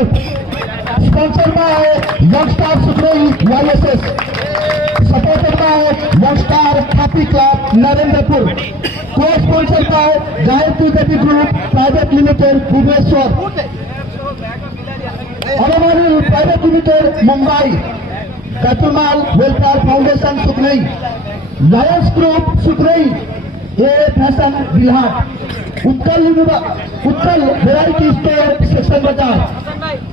Sponsored by Youngstar Supreme YSS. Supported by Youngstar Happy Club Narendrapur. Co-sponsored by Gayatri Devi Group Private Limited Bhubaneswar. Aromanil Private Limited Mumbai. Katurmal Welfare Foundation Sukrei. Lions Group Sukrei. A Fashion Bilhat. Utkal Variety Store Section Bazaar.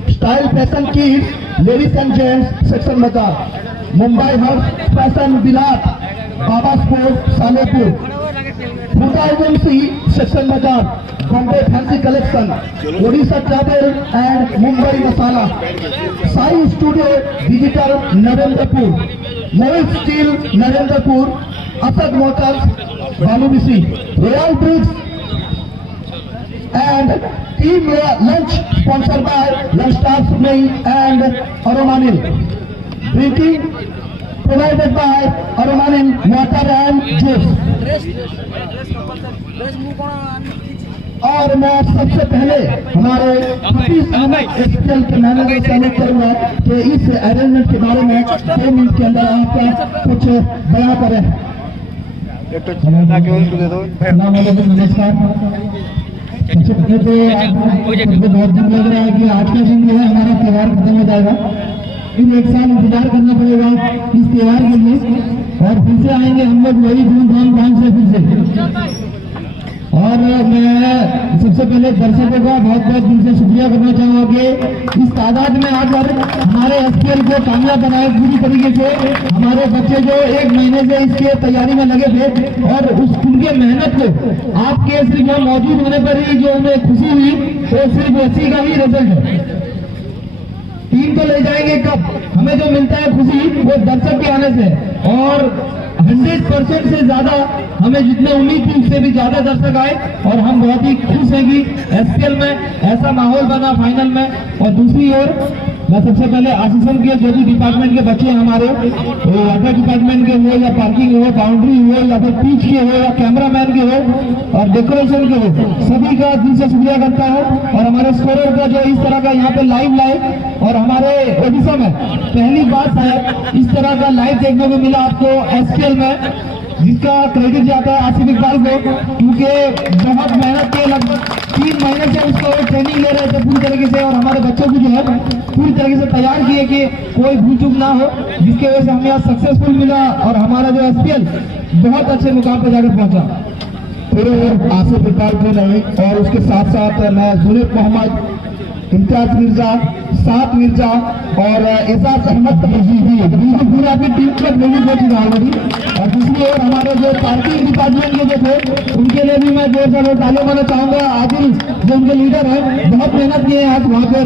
Style Fashion Kids Ladies and Gents Section Bazaar. Mumbai House Fashion Bilhat. Baba Sport Salehpur. Futa Agency Section Bazaar. Bombay Fancy Collection. Odisha Travel and Mumbai Masala. Sai Studio Digital Narendrapur. Mohit Steel Narendrapur. Asad Motors Balubisi. Royal Bricks and Team Lunch sponsored by Youngstar Supreme and Aromanil. Drinking provided by Aromanil water and juice. और मैं सबसे पहले हमारे Hafeez Ahmad SPL के manager से अनुरोध करूंगा कि इस अरेंजमेंट के बारे में 2 मिनट के अंदर आप कुछ बयां करें। नमस्कार। सबसे पहले तो बहुत दिन लग रहा है कि आज का दिन जो है हमारा त्योहार खत्म हो जाएगा, फिर 1 साल इंतजार करना पड़ेगा इस त्योहार के लिए, और फिर से आएंगे हम लोग वही धूमधाम से फिर से। और मैं सबसे पहले दर्शकों का बहुत बहुत दिल से शुक्रिया करना चाहूँगा कि इस तादाद में आकर हमारे एसपीएल को कामयाब बनाए पूरी तरीके से। हमारे बच्चे जो 1 महीने से इसके तैयारी में लगे थे और उनके मेहनत को आपके सिर्फ यहाँ मौजूद होने पर ही जो उन्हें खुशी हुई, तो सिर्फ उसी का ही रिजल्ट है। टीम को ले जाएंगे कब, हमें जो मिलता है खुशी वो दर्शक के आने से, और 100% से ज्यादा हमें जितने उम्मीद थी उससे भी ज्यादा दर्शक आए, और हम बहुत ही खुश हैं कि एसपीएल में ऐसा माहौल बना फाइनल में। और दूसरी ओर मैं सबसे पहले आशीषम के जो भी डिपार्टमेंट के बच्चे हमारे, वाटर डिपार्टमेंट के हो या पार्किंग हो, बाउंड्री हो या फिर पिच के हो या कैमरामैन के हो और डेकोरेशन के हो, सभी का दिल से शुक्रिया करता हूँ। और हमारे स्कोरर का जो इस तरह का यहाँ पे लाइव और हमारे ओडिशा में पहली बार शायद इस तरह का लाइव देखने को मिला आपको एसपीएल में, जिसका क्रेडिट जाता है आसिफ इकबाल को, क्योंकि बहुत मेहनत के लगभग 3 महीने से उसको ट्रेनिंग ले रहे थे पूरी तरीके से, और हमारे बच्चों को जो है पूरी तरीके से तैयार किए कि कोई भूल चूक ना हो, जिसकी वजह से हमें यहाँ सक्सेसफुल मिला और हमारा जो एसपीएल बहुत अच्छे मुकाम पर जाकर पहुंचा। फिर आसिफ इकबाल को नहीं, और उसके साथ साथ मैं जुनेद मोहम्मद, इम्तियाज मिर्जा, सात मिर्जा और एजाज अहमद पूरा अपनी टीम को ट्रेनिंग हो चुका ऑलरेडी। और दूसरी ओर हमारे जो पार्किंग डिपार्टमेंट के जो थे उनके लिए भी मैं जोर से तालियां देना चाहूंगा। आदिल जो उनके लीडर है, बहुत मेहनत किए हैं आज वहाँ पर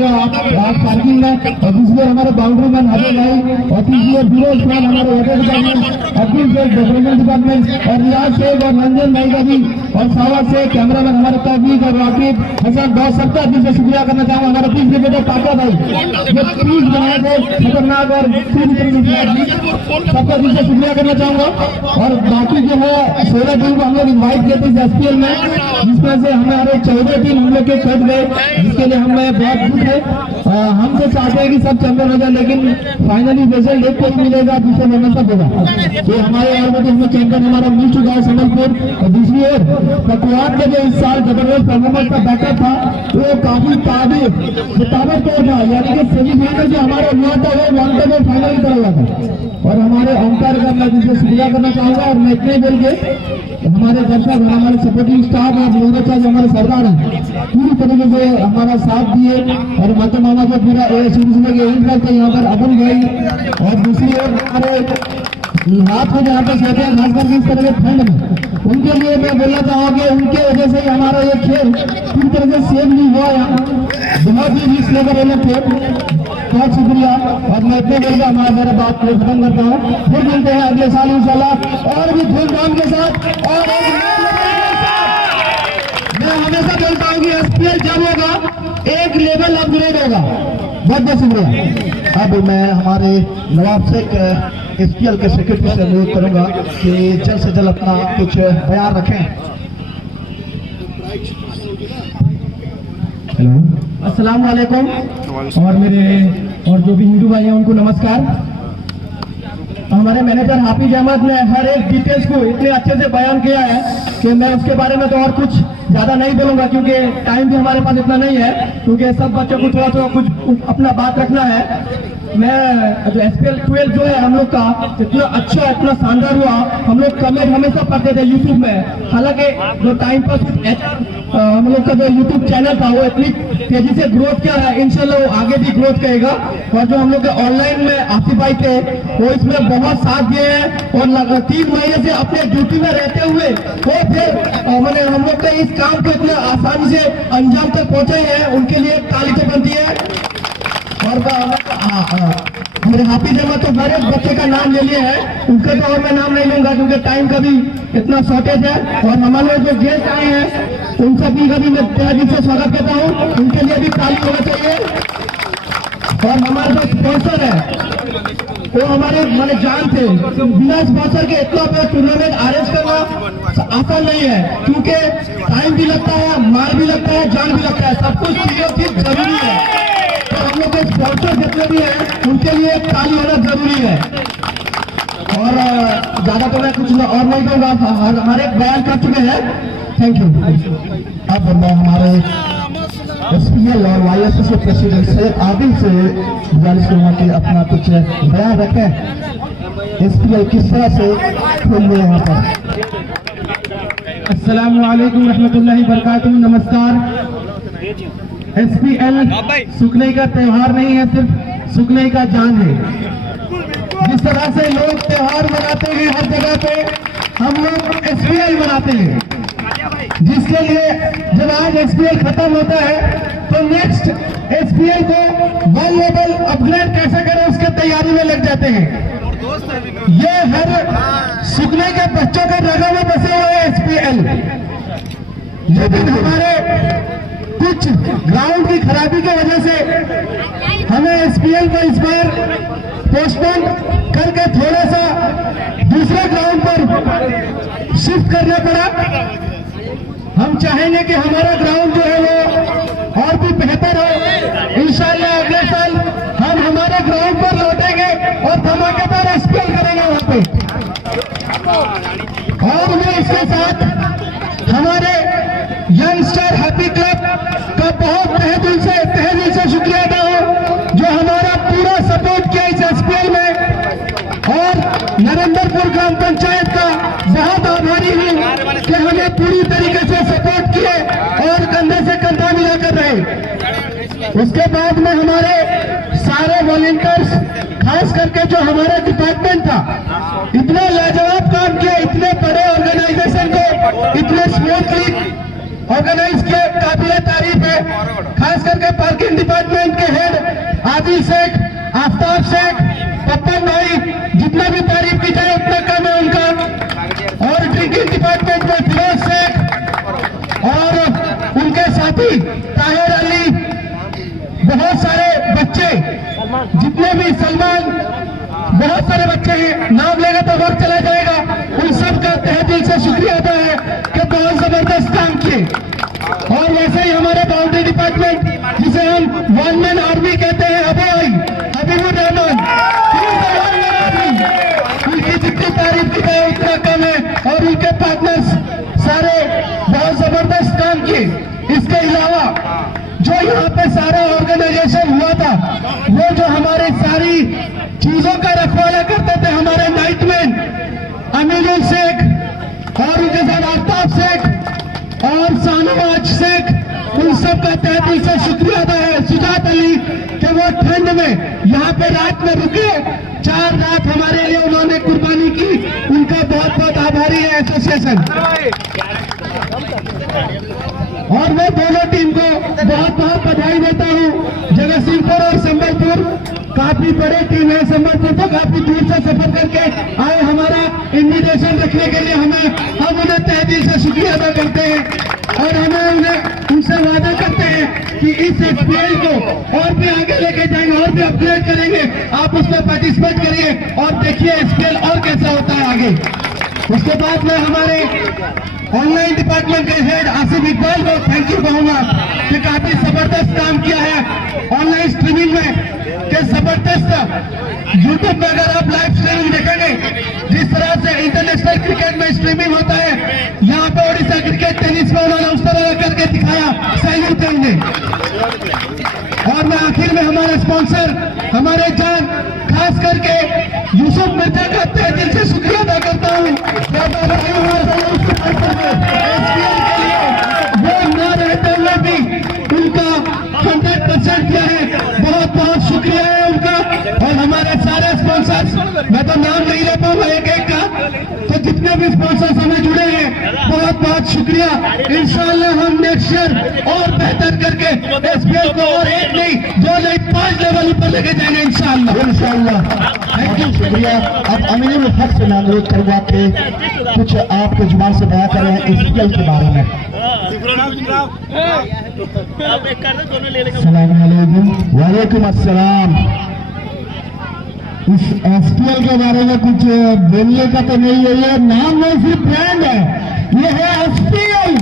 पार्किंग में। और दूसरी ओर हमारे बाउंड्री मैन हाजिर भाई, और तीसरी ओर फिरोज खान हमारे water department, Abdul Sheikh development department, और रियाज शेख और रंजन भाई का भी, और सावा शेख कैमरामैन हमारे तौफीक और राकिब हसन, बहुत सबका दिल से शुक्रिया करना चाहूंगा। हमारे पीस बेटा टाका भाई जो पीस बनाए थे खतरनाक और पूरी तरीके से, सबका दिल से शुक्रिया करना चाहूंगा। और बाकी जो है 16 टीम को हम लोग इन्वाइट किए थे एसपीएल में, जिसमें से हमारे 14 टीम हम लोग के छूट गए, जिसके लिए हमें बहुत दुख है। हम तो चाहते हैं कि सब चैंपियन हो जाए, लेकिन फाइनली रिजल्ट एक को ही मिलेगा, दूसरे नंबर सब होगा। तो हमारे ऑलरेडी हमें चैंपियन हमारा मिल चुका है संबलपुर। और दूसरी ओर पटवार के जो इस साल जबरदस्त परफॉर्मेंस का बैकअप था वो काफी ताबड़तोड़ था, यानी कि सेमीफाइनल जो हमारे हुआ था वो 1 फाइनल की तरह हुआ था। और हमारे अंपायर का मैं जिसे शुक्रिया करना चाहूंगा। और मैं इतने बोल के हमारे दर्शक और हमारे सपोर्टिंग स्टाफ और मोहम्मद जो हमारे सरदार हैं पूरी तरीके से हमारा साथ दिए। और माता मामा जो पूरा शुरू से एंड तक यहाँ पर अबुल गई। और दूसरी ओर हमारे रात को जहाँ पे सोते हैं खासकर इस तरह के ठंड में, उनके लिए मैं बोलना चाहूँगा कि उनके वजह से हमारा ये खेल पूरी तरह से सेव नहीं हुआ। यहाँ बहुत ही रिस्क लेकर ये लोग खेल, बहुत शुक्रिया। और मैं इतने बोलकर हमारा मेरा बात खत्म करता हूँ। फिर मिलते हैं अगले साल इंशाल्लाह और भी धूमधाम के साथ। और मैं हमेशा बोलता हूँ कि एसपीएल जब होगा एक लेवल अपग्रेड होगा। बहुत बहुत शुक्रिया। अब मैं हमारे नवाब शेख एसपीएल के सेक्रेटरी से अनुरोध करूंगा कि जल्द से जल्द अपना कुछ बयान रखें। हेलो, अस्सलाम वालेकुम। और मेरे और जो भी हिंदू भाई हैं उनको नमस्कार। हमारे मैनेजर हाफिज अहमद ने हर एक डिटेल्स को इतने अच्छे से बयान किया है कि मैं उसके बारे में तो और कुछ ज्यादा नहीं बोलूंगा, क्योंकि टाइम भी हमारे पास इतना नहीं है, क्योंकि सब बच्चों को थोड़ा थोड़ा कुछ अपना बात रखना है। मैं जो SPL 12 जो है हम लोग का इतना अच्छा इतना शानदार हुआ, हम लोग कमेंट हमेशा पढ़ते थे यूट्यूब में। हालांकि जो टाइम पास हम लोग का जो यूट्यूब चैनल था वो इतनी तेजी से ग्रोथ किया है, इंशाल्लाह वो आगे भी ग्रोथ करेगा। और जो हम लोग के ऑनलाइन में आसिफ भाई थे वो इसमें बहुत साथ दिए हैं और 3 महीने से अपने ड्यूटी में रहते हुए वो फिर मैंने हम लोग के इस काम को इतना आसानी से अंजाम तक पहुंचे हैं, उनके लिए ताली तो बनती है। और हमारे हाफिज अहमद तो हर एक बच्चे का नाम ले लिए हैं, उनके तो और मैं नाम नहीं लूंगा क्योंकि टाइम का भी इतना शॉर्टेज है। और हमारे जो गेस्ट आए हैं उन सभी का भी मैं तहे दिल से स्वागत करता हूँ, उनके लिए भी ताली होना चाहिए। और हमारे जो स्पॉन्सर है वो हमारे माने जान थे, बिना स्पॉन्सर के इतना बड़ा टूर्नामेंट अरेंज करना आसान नहीं है, क्योंकि टाइम भी लगता है, माल भी लगता है, जान भी लगता है, सब कुछ चीज जरूरी है। तो हम लोग के स्पॉन्सर जितने भी हैं उनके लिए ताली होना जरूरी है। और ज्यादा तो मैं कुछ और नहीं कहूँगा, हमारे बयान कर चुके हैं। Thank you. अब मैं हमारे SPL और YSS प्रेसिडेंट से आदिल से गुजारिश करूँगा कि अपना कुछ बयान रखें, SPL किस तरह से खेल रहे हैं यहाँ पर। अस्सलाम वालेकुम रहमतुल्लाहि बरकातुहू। नमस्कार। SPL सुखने का त्योहार नहीं है, सिर्फ सुखने का जान है। जिस तरह से लोग त्योहार मनाते हैं हर जगह पे, हम लोग SPL मनाते हैं, जिसके लिए जब आज SPL खत्म होता है तो नेक्स्ट SPL को 1 लेवल अपग्रेड कैसे करें उसके तैयारी में लग जाते हैं। ये हर सुखने के बच्चों के रगों में बसे हुए SPL, लेकिन हमारे कुछ ग्राउंड की खराबी की वजह से हमें SPL को इस बार पोस्टपोन करके थोड़ा सा दूसरे ग्राउंड पर शिफ्ट करना पड़ा। हम चाहेंगे कि हमारा ग्राउंड जो है वो और भी बेहतर हो। इंशाल्लाह अगले साल हम हमारे ग्राउंड पर लौटेंगे और धमाकेदार SPL करेंगे वहां पे। और मैं इसके साथ हमारे यंगस्टर हैप्पी क्लब का बहुत तहे दिल से शुक्रिया अदा हो, जो हमारा पूरा सपोर्ट किया इस SPL में। और नरेंद्रपुर ग्राम पंचायत का बहुत आभारी हूँ कि हमें पूरी तरीके से सपोर्ट किए और कंधे से कंधा मिलाकर रहे। उसके बाद में हमारे सारे वॉलंटियर्स, खास करके जो हमारा डिपार्टमेंट था, इतना लाजवाब काम किया, इतने बड़े ऑर्गेनाइजेशन को इतने स्मूथली ऑर्गेनाइज किया, काबिल तारीफ है। खास करके पार्किंग डिपार्टमेंट के हेड आदिल शेख, आफ्ताब शेख, पप्पन भाई, जितना भी तारीफ की जाए उतना कम है उनका। और ड्रिंकिंग डिपार्टमेंट में फिरोज शेख और उनके साथी ताहिर अली, बहुत सारे बच्चे, जितने भी सलमान, बहुत सारे बच्चे हैं, नाम लेगा तो वक्त चला जाएगा। उन सब का तहे दिल से शुक्रिया अदा है कि बहुत जबरदस्त काम किए। और वैसे ही हमारे बाउंड्री डिपार्टमेंट, जिसे हम 1 मैन आर्मी कहते हैं, हबीबुर रहमान, उनकी जितनी तारीफ की जाए उतना कम है। और उनके पार्टनर्स सारे बहुत जबरदस्त काम किए। इसके अलावा जो यहाँ पे सारा ऑर्गेनाइजेशन हुआ था, वो जो हमारे सारी चीजों का रखवाला करते थे, हमारे नाइटमैन अमीरुल शेख और उनके साथ आफ्ताब शेख और शाहनवाज शेख, उन सब का तहे दिल से शुक्रिया अदा है। सुजात अली कि वो ठंड में यहाँ पे रात में रुके, 4 रात हमारे लिए उन्होंने कुर्बानी की, उनका बहुत बहुत आभारी है एसोसिएशन। और मैं दोनों टीम को बहुत बहुत बधाई देता हूँ। जगतसिंहपुर और संबलपुर काफी बड़ी टीम है, संबलपुर तो काफी दूर से सफर करके आए हमारा इन्विटेशन रखने के लिए, हम उन्हें तहे दिल से शुक्रिया अदा करते हैं। और हमें उनसे वादा करते हैं कि इस SPL को और भी आगे लेके जाएंगे और भी अपग्रेड करेंगे। आप उसमें पार्टिसिपेट करिए और देखिए SPL और कैसा होता है आगे। उसके बाद में हमारे ऑनलाइन डिपार्टमेंट के हेड आसिफ इकबाल को थैंक यू कहूंगा कि काफी जबरदस्त जबरदस्त काम किया है ऑनलाइन स्ट्रीमिंग में, कि जबरदस्त यूट्यूब में अगर आप लाइव स्ट्रीमिंग देखेंगे, जिस तरह से इंटरनेशनल क्रिकेट में स्ट्रीमिंग होता है, यहाँ पे ओडिशा क्रिकेट टेनिस में उन्होंने उस तरह करके दिखाया, सैल्यूट देंगे। और मैं आखिर में हमारे स्पॉन्सर, हमारे जान, खास करके यूसुफ मिर्जा का तहे दिल से शुक्रिया अदा करता हूँ। वो न रहते हुए भी उनका 100% किया है, बहुत बहुत शुक्रिया है उनका। और हमारे सारे स्पॉन्सर्स, मैं तो नाम नहीं ले पाऊंगा एक एक का, तो जितने भी स्पॉन्सर्स हमें जुड़े हैं बहुत बहुत शुक्रिया। इंशाल्लाह हम नेक्स्ट ईयर और बेहतर करके एसपीएल को और एक नहीं, 2 नहीं, 5 लेवल ऊपर लेके जाएंगे इंशाल्लाह। थैंक यू, शुक्रिया। अब अमीनुल हक से मैं अनुरोध करूंगा कि कुछ आपके जुबान से बयां करें एसपीएल के बारे में। वालेकुम अस्सलाम। इस एसपीएल के बारे में कुछ बोलने का तो नहीं है, ये नाम नहीं सिर्फ ब्रांड है, ये है एसपीएल,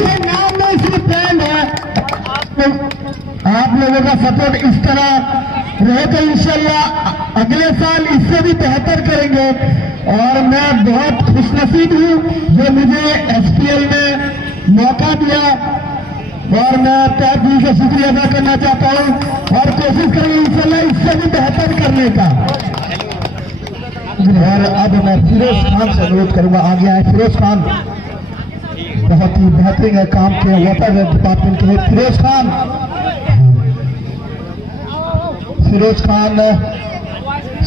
ये नाम नहीं सिर्फ ब्रांड है। आप लोगों का सपोर्ट इस तरह रहे तो इंशाल्लाह अगले साल इससे भी बेहतर करेंगे। और मैं बहुत खुशनसीब हूँ जो मुझे एसपीएल में मौका दिया, और मैं तहे दिल से शुक्रिया अदा करना चाहता हूँ, और कोशिश करेंगे इंशाल्लाह इससे भी बेहतर करने का। और अब मैं फिरोज खान से अनुरोध करूंगा, आगे आए फिरोज खान, बहुत ही बेहतरीन काम किया वाटर डिपार्टमेंट के। फिरोज खान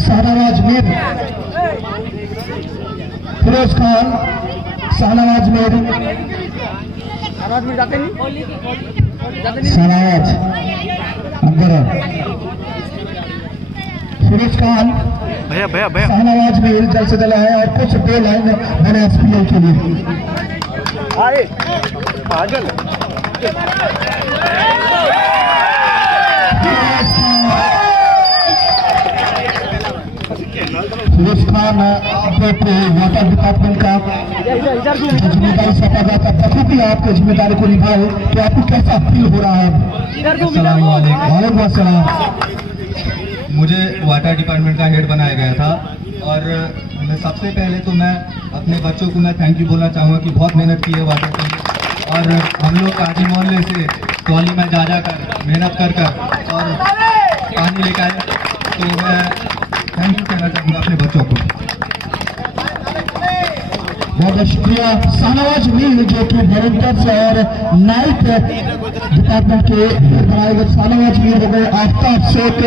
शाहनवाज मीर, फिरोज खान शाहनवाज मीर, शाहनवाज अंदर, फिरोज खान भैया शाहनवाज मीर जल्द से जल्द आए और कुछ 2 लाइन मैंने एसपीएल के लिए आए पागल। फिरोज खान वाटर डिपार्टमेंट का जिम्मेदारी सौंपा जाता है, बखूबी आपके जिम्मेदारी को निभाए, तो आपको कैसा फील हो रहा है? वालेकुम अस्सलाम। मुझे वाटर डिपार्टमेंट का हेड बनाया गया था, और मैं सबसे पहले तो मैं अपने बच्चों को मैं थैंक यू बोलना चाहूँगा कि बहुत मेहनत की है वाटर के लिए। और हम लोग काजी मोहल्ले से कॉली में जा कर मेहनत कर और पानी लेकर आए, तो मैं थैंक यू कहना चाहूँगा अपने बच्चों को। बहुत बहुत शुक्रिया। शाहनवाज मीर जो कि वॉलंटियर्स और नाइट डिपार्टमेंट के बनाए गए शाहनवाज मीर हो गए। आफ्ताब शेख,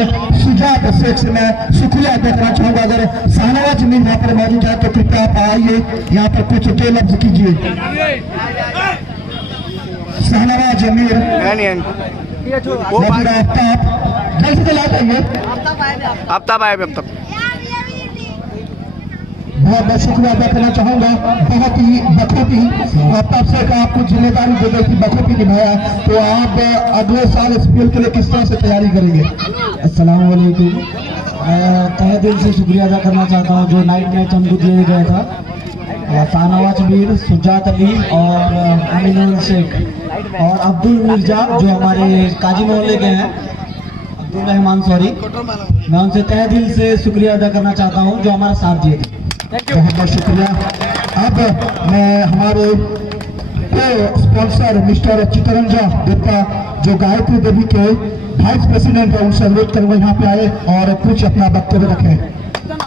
सुजात शेख से मैं शुक्रिया अदा करना चाहूँगा। अगर शाहनवाज मीर यहाँ पर मौजूद है तो कृपया आप आइए, यहाँ पर कुछ 2 लफ्ज कीजिए। शाहनवाज मीर, आफ्ताब जल्द से जल्द आइए, आफ्ताब आए। बहुत बहुत शुक्रिया अदा करना चाहूँगा। बहुत ही बखूबी आफ्ताब शेख आपको जिम्मेदारी दे गई थी, बखूबी निभाया, तो आप अगले साल एसपीएल के लिए किस तरह से तैयारी करेंगे? अस्सलाम वालेकुम। तहे दिल से शुक्रिया अदा करना चाहता हूँ जो नाइट मैच हमको दिया गया था। शाहनवाज मीर, सुजात अली और अमीनुल शेख और अब्दुल मिर्जा जो हमारे काजी मोहल्ले के हैं, अब्दुल रहमान सॉरी, मैं उनसे तहे दिल से शुक्रिया अदा करना चाहता हूँ जो हमारा साथ दिए थे। बहुत बहुत शुक्रिया। अब मैं हमारे स्पॉन्सर मिस्टर चितरंजन गुप्ता जो गायत्री देवी के वाइस प्रेसिडेंट है, उनसे अनुरोध करूंगा यहाँ पे आए और कुछ अपना वक्तव्य रखें।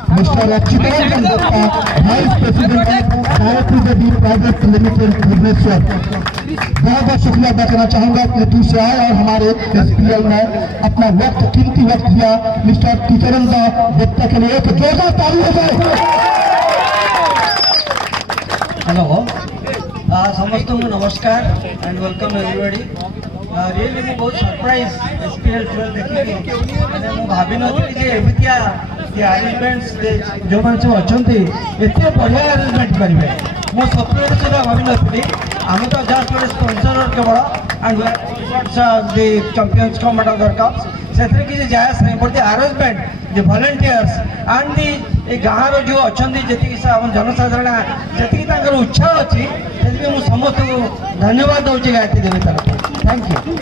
Mister Chittaranjan Gupta, vice president है गायत्री देवी प्राइवेट लिमिटेड भुवनेश्वर। बहुत बहुत शुक्रिया अदा करना चाहूँगा कि दूसरे आए और हमारे एसपीएल में अपना वक्त, कीमती वक्त दिया। मिस्टर चितरंजन गुप्ता के लिए एक जोरदार ताली हो जाए। हेलो समस्त नमस्कार एंड वेलकम एवरीबॉडी। रियली मैं बहुत सरप्राइज एसपीएल 12 देखिए, मैंने मु भाभी नथी जे एबितिया ये अरेंजमेंट्स जो माने सब अछंती एते बढ़िया अरेंजमेंट करिवे, मो सपने सुधा भाभी नथी। आम तो जस्ट गोटे स्पॉन्सर केवल and the champions cup and other cups से किसी जायज नहीं, but the arrangement the volunteers and the गाँव जो अच्छा जी जनसाधारण जी उत्साह अच्छी से समस्त को धन्यवाद दूसरी गायत्री देवी तरफ। Thank you.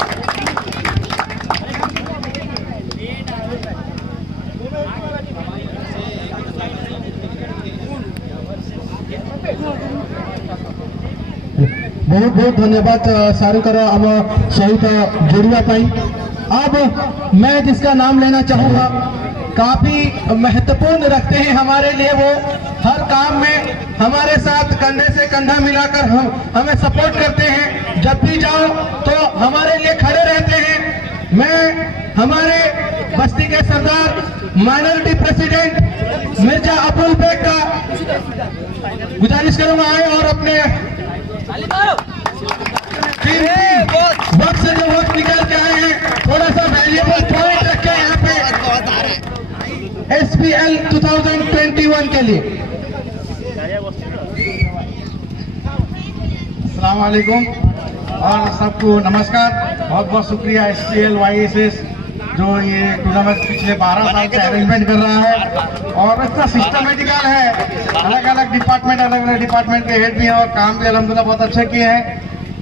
बहुत बहुत धन्यवाद सारूकर आम सहित जोड़िया पाई। अब मैं जिसका नाम लेना चाहूँगा, काफी महत्वपूर्ण रखते हैं हमारे लिए, वो हर काम में हमारे साथ कंधे से कंधा मिलाकर हमें सपोर्ट करते हैं। जब भी जाओ तो हमारे लिए खड़े रहते हैं। मैं हमारे बस्ती के सरदार माइनॉरिटी प्रेसिडेंट मिर्जा अब्दुल बेग का गुजारिश करूंगा आए और अपने वक्त से जो वक्त निकल के आए हैं, थोड़ा सा वैल्यूएबल पॉइंट रखे यहाँ पे SPL 2021 के लिए। अस्सलाम वालेकुम और सबको नमस्कार। बहुत बहुत शुक्रिया SPL YSS जो ये टूर्नामेंट पिछले 12 साल से अरेंजमेंट कर रहा है और इतना सिस्टमेटिकल है। अलग अलग डिपार्टमेंट के हेड भी हैं और काम भी अल्हम्दुलिल्लाह बहुत अच्छे किए हैं।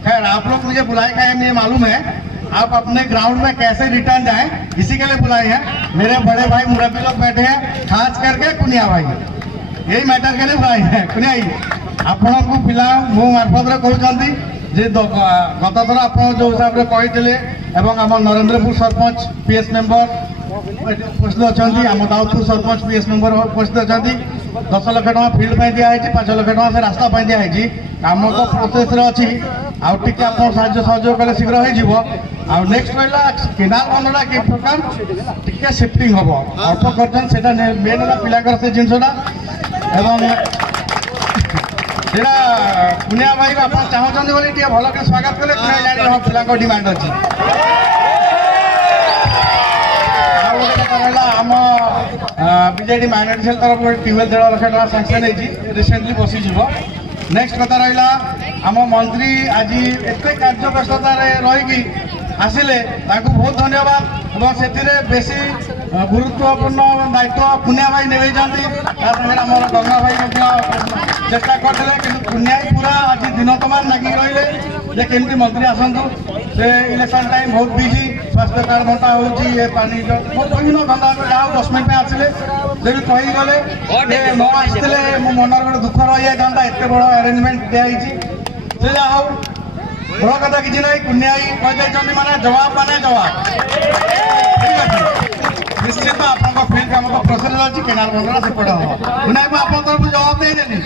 खैर, आप लोग मुझे बुलाए गए हैं, मुझे मालूम है आप अपने ग्राउंड में कैसे रिटर्न जाएं, इसी के लिए बुलाए हैं। मेरे बड़े भाई मुरब्बी लोग बैठे हैं, खास करके कुनिया भाई, यही मैटर के लिए बुलाए हैं। कुनिया आपको पिला मो मार्फत कहते जे गतथर आप जो हिसाब से कहते एवं आम नरेंद्रपुर सरपंच PS मेंबर उपस्थित अच्छा, आम दाऊदपुर सरपंच PS मेंबर उपस्थित अच्छा। 10 लाख टका फिल्ड पर दिखाई, 5 लाख टका से रास्ता पर दिखाई। कम तो प्रोसेस अच्छी आउ टे आप सहयोग कले शीघ्र हो। नेक्स्ट रहा केनाल बंधटा कि प्रकार टे शिफ्टिंग हम अल्प कर मेन है पिलाकर से जिनसा कुनिया भाई आप चाहते बोली भल के स्वागत कले कुनिया जानी हाँ पिला डिमांड अच्छी। आम बीजेडी माइनॉरिटी सेल तरफ ट्यूबवेल 1.5 लाख टका सैंक्शन होती रिसेंटली बसीज। नेक्स्ट कथा रहा आम मंत्री आज एत कार्य व्यस्तता रही आसिले बहुत धन्यवाद और से बेसी गुरुत्वपूर्ण दायित्व कुनिया भाई नहीं आम गंगा भाई चेष्टा करते कि कुनिया पूरा आज दिन तमान लगी रही केमती मंत्री आसतु से इलेक्शन टाइम बहुत बिजी स्वास्थ्य कार्ड बंटा हो पानी विभिन्न धंदा जहाँ 10 मिनट में आसिले जब कही गले न आसते मो मन गोटे दुख रही था एत बड़ अरेंजमेंट दिखाई से हो बड़ कथा कि ना कुनिया कही माने जवाब ठीक अच्छे निश्चित आप फील्ड काम तो प्रोसेस अच्छी केनाल बंधटा सेपटे हम कुनिया को आप तरफ जवाब देदेनि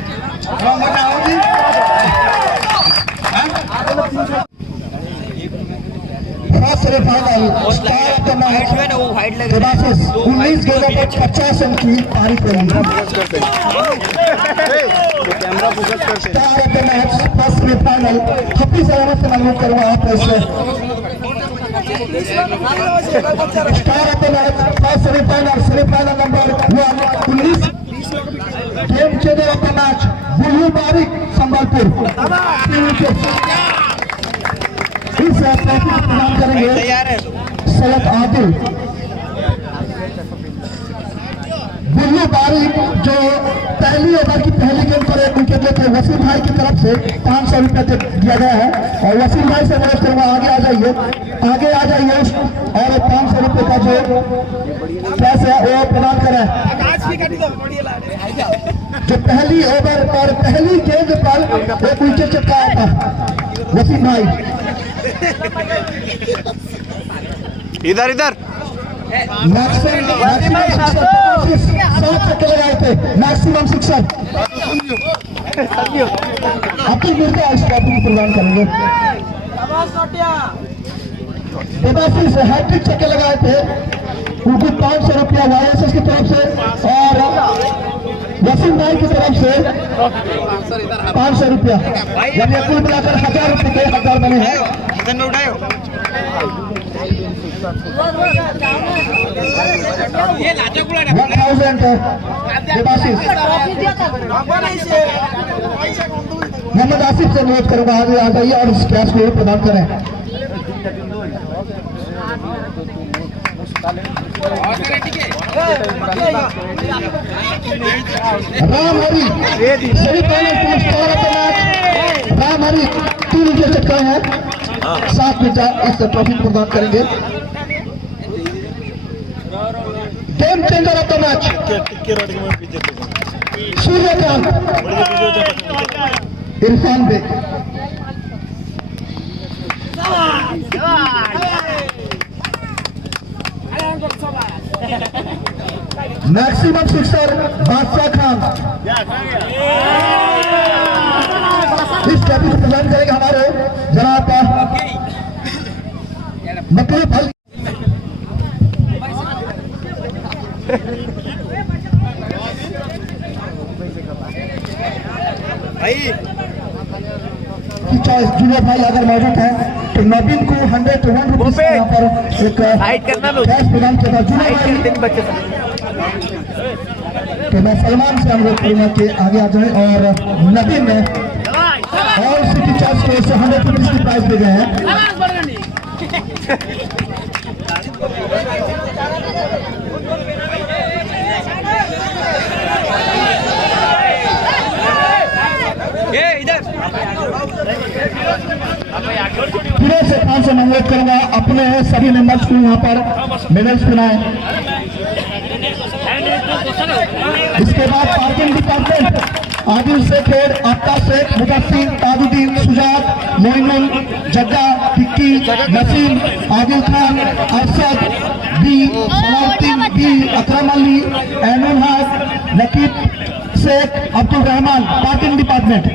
मुझे सेमीफाइनल 19 गेंदों पर 50 रन की पारी खेली। Star of the match first semifinal Hafeez Ahmed से मालूम करूंगा आप इससे। Star of the match first semifinal number 19 game changer of the match Bullu Barik Sambalpur. इस ट्रॉफी को प्रदान करेंगे सैयद आदिल। बुल्लू बारिक जो पहली ओवर की पहली गेंद पर एक विकेट लेते वसीम भाई की तरफ से 500 रुपये दिया गया है और वसीम भाई से अनुरोध करूंगा आगे आ जाइए और 500 रुपये का जो कैश है वो प्रदान करें। जो पहली ओवर और पहली गेंद पर एक विकेट चटकाया था वसीम भाई। इधर मैक्सिमम सिक्सर अब्दुल मिर्जा इस ट्रॉफी को प्रदान करेंगे। देवाशीष हैट्रिक छक्के लगाए थे उनको 500 रुपया YSS की तरफ से और वसीम भाई की तरफ से 500 रुपया, यानी कुल मिलाकर 1000 रुपये के 1000 बने हैं। 1000 देवाशीष। मोहम्मद आसिफ से अनुरोध करूंगा आगे आ जाइए और इस कैश को प्रदान करें। राम हरी सेमीफाइनल राम हरी 3 विकेट चटकाए हैं, 7 मिनट इस ट्रॉफी प्रदान करेंगे। Game changer of the match Suryakant Irfan Baig. Maximum sixer Badshah Khan. इस ट्रॉफी को प्रदान करेंगे हमारे जनाब मकई फल की चॉइस। जूनियर भाई अगर मौजूद है तो नवीन को 101 रुपीज यहाँ पर एक कैश प्रदान किया था। जूनियर भाई तो मैं सलमान से अनुरोध करूंगा कि आगे आ जाए और नवीन में और सिटी चॉइस को 100 रुपीज की प्राइस दे गए हैं। फिर से खान से अनुरोध करूंगा अपने सभी मेंबर्स को यहाँ पर मेडल्स पिलाएं। इसके बाद parking department Adil Sheikh head, Aftab Sheikh, Mudassir, Tajuddin, Sujat, Moinul, Jagga, Tikki, Naseem, Adil Khan, Arshad B, Salauddin B, Akram Ali, Enul Haq, Naqeeb Sheikh, Abdul Rahman. Parking department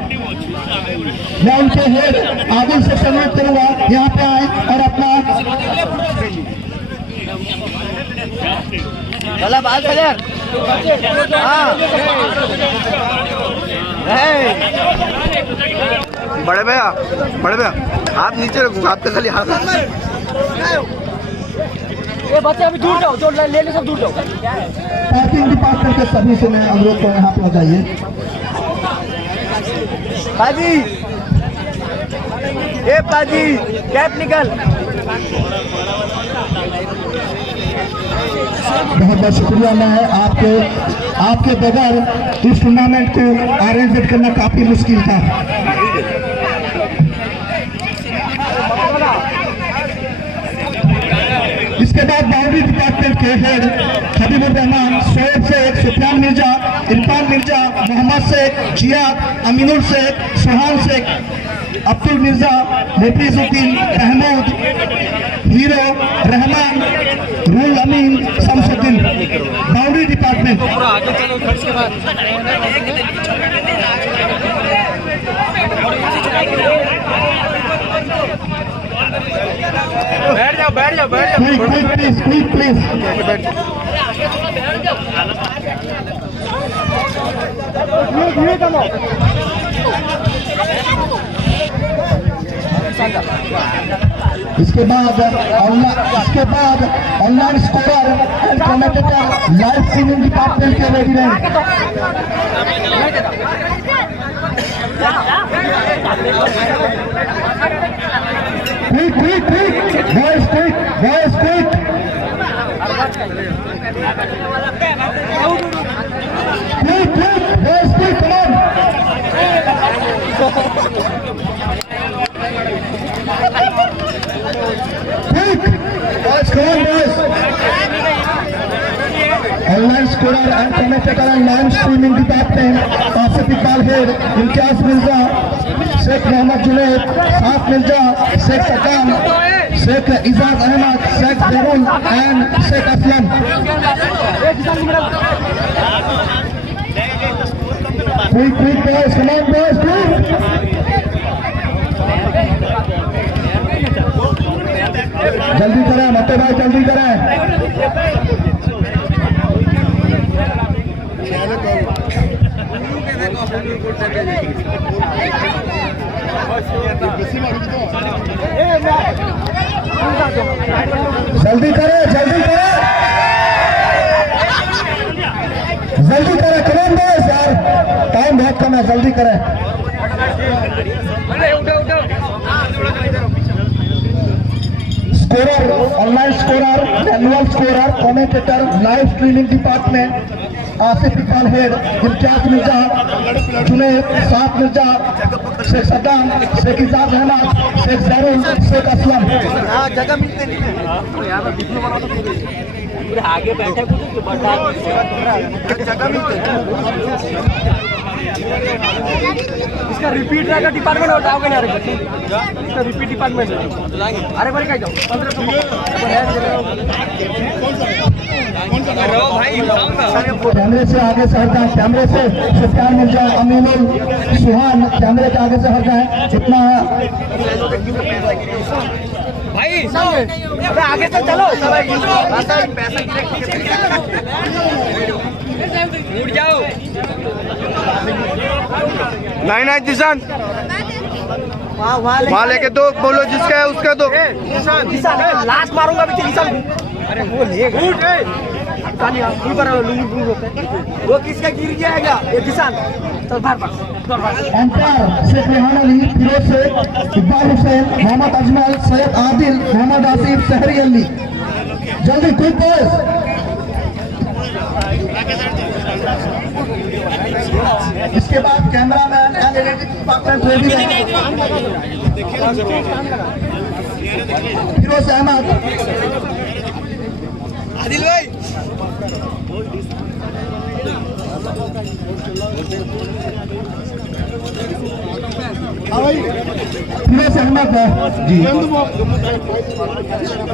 मैं उनके हेड आदिल से अनुरोध करूंगा यहाँ पे आए और अपना बड़े भैया हाथ नीचे रखो, हाथ पे खाली हाथ। ये बच्चे अभी दूर जाओ, जो ले ले सब दूर जाओ। पार्किंग डिपार्टमेंट के सभी से मैं अनुरोध करूँ यहाँ पे आ जाइए। पाजी, ए पाजी, कैप निकल। बहुत बहुत शुक्रिया मैं आपके बगैर इस टूर्नामेंट को अरेंज करना काफी मुश्किल था। इसके बाद बाउंड्री डिपार्टमेंट के head Habibur Rahman, Shoaib Sheikh, Sufiyan Mirza, Irfan Mirza, Mohammad Sheikh, Ziyad, Aminul Sheikh, Suhan Sheikh, Abdul Mirza, Nafizuddin, Mahmood, hero, Rahman, Ruhul Amin, Shamsuddin. Boundary department बैठ जाओ। Quick please. इसके बाद online scorer and commentator live streaming department के रेडी रहें। Quick boys quick. Online scorer and commentator and live streaming department Asif Iqbal head, Imtiaz Mirza, Sheikh Mohammad Junaid, साफ Mirza, Sheikh Sakam, Sheikh Ijaz Ahmed, Sheikh Jarul and Sheikh Aslam. Quick boys, come on boys, quick. जल्दी करें मत्ते भाई, जल्दी करें। जल्दी करें कम बॉयज यार, टाइम बहुत कम है, जल्दी करें। Scorer, online scorer, manual scorer, commentator, live streaming department Asif Iqbal head, Imtiaz Mirza, Junaid, साफ मिर्जा, शेख सद्दाम, शेख इजाज अहमद, शेख जरूल, शेख असलम। जगह मिलते नहीं पूरे आगे बैठे जगह मिलते। इसका रिपीट रहेगा डिपार्टमेंट उठाओगे ना, इसका रिपीट डिपार्टमेंट। अरे बड़े कहीं जाओ 1500 कैमरे से आगे से हट जाए, कैमरे से सुफियान मिर्जा, अमीनुल, सुहान कैमरे के आगे से हट जाए। इतना अबे आगे से चलो उठ जाओ। नहीं नहीं जिसान वहाँ लेके दो, बोलो जिसका है उसका दो। लास्ट मारूंगा अरे वो लेगा वो किसका गिर जाएगा ये किसान। चल बाहर एंपायर शेख रेहान अली, फिरोज शेख, इकबाल हुसैन, मोहम्मद अजमल, सैयद आदिल, मोहम्मद आसिफ, सहरी अली। जल्दी क्विक बॉयज। इसके बाद cameraman and editing department ready है। फिरोज अहमद, आदिल भाई Firoz Ahmed ji.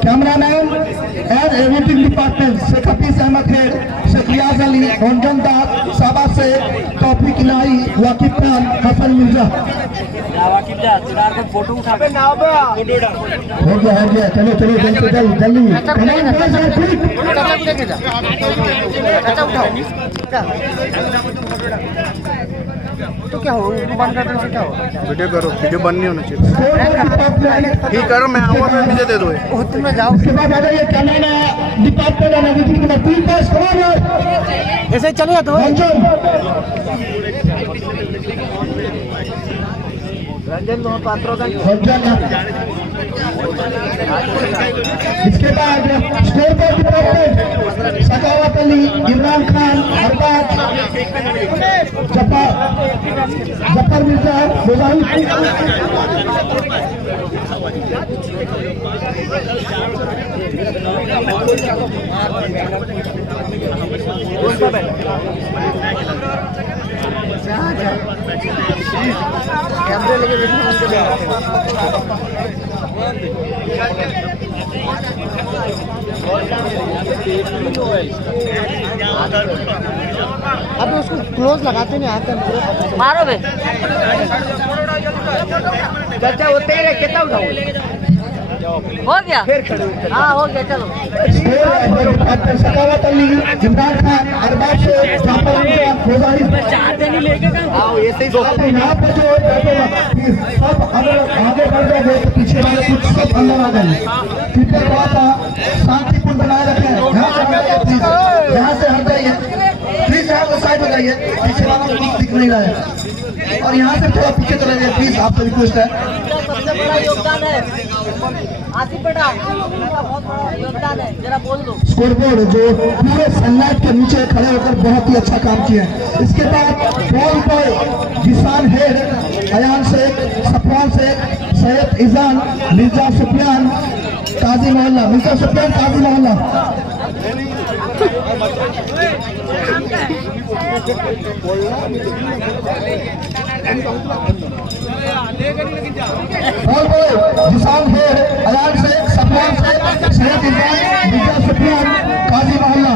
Cameraman and editing department Sheikh Hafeez Ahmed Kher, Sheikh Riyaz Ali, Ranjan Das, शाबाश शेख, तौफीक इलाही, वाकिब खान, हसन मिर्जा। फोटो उठा हो गया चलो चलो जल्दी तो क्या हो बंद कर देने से क्या हो। वीडियो करो, वीडियो बंद नहीं होना चाहिए। ठीक करो, मैं आऊँगा, मैं मुझे दे दो। तुम में जाओ उसके बाद आ जाइए camera department and editing number 3 pass करो। ऐसे चलेगा तो रंजन इसके बाद score board department Sakhawat Ali, Imran Khan, Arbaaz, Zafar Mirza, कैमरे लेके अब उसको क्लोज लगाते नहीं आते मारो बे चाचा वो तेरे कितना उठाओ हो गया फिर हाँ हो गया चलो। सखावत अली, इमरान खान, अरबाज से जाफर मिर्जा, यहाँ पे जो सब अगर आगे बढ़ जाए तो पीछे वाले कुछ सब अंदर आ गए। कृपया थोड़ा सा शांतिपूर्ण बनाए रखें। यहाँ से हट जाइए प्लीज, यहाँ से साइड हो जाइए, पीछे वाला कुछ दिख नहीं रहा है। और यहाँ से थोड़ा पीछे चले जाइए प्लीज, आपसे रिक्वेस्ट है। सबसे बड़ा योगदान है आसिफ बेटा, बहुत बड़ा योगदान है, जरा बोल दो। स्कोर बोर्ड जो पूरे सनलाइट के नीचे खड़े होकर बहुत ही अच्छा काम किया है। इसके बाद ball boy Jishan head, Ayan Sheikh, Safwan Sheikh, Syed Ijan, Mirza Sufiyan, Qazi Mohalla, Mirza Sufiyan Qazi Mohalla. Ball boy Jishan head, Ayan Sheikh, Safwan Sheikh, Syed Ijan, Mirza Sufiyan, Qazi Mohalla.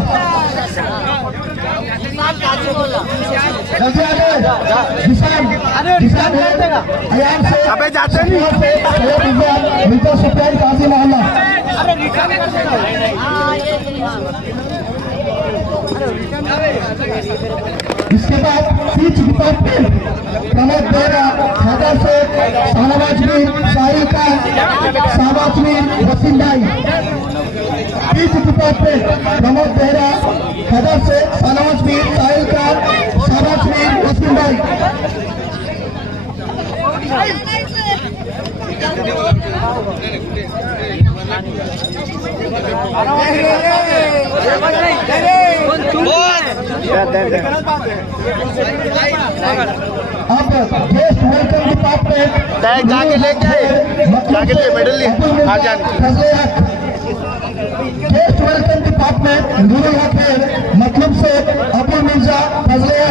जल्दी आ जाए। जिसान हेड, अयान शेख, अबे जाते नहीं। सैयद इजान, मिर्जा सुफियान, काजी मोहल्ला। इसके बाद पिच डिपार्टमेंट प्रमोद बेरा, हैदर शेख, शाहनवाज मीर, साहिल खान, शाहबाज मीर, वसीम भाई। पिच डिपार्टमेंट प्रमोद बेरा, हैदर शेख, शाहनवाज मीर, साहिल खान, शाहबाज मीर, वसीम भाई। अब गेस्ट वेलकम डिपार्टमेंट जाके लेके आए, जाके ले मेडल लिए आ जाने। गेस्ट वेलकम डिपार्टमेंट नूरुल हक है, मतलब से अबुल मिर्जा, फजले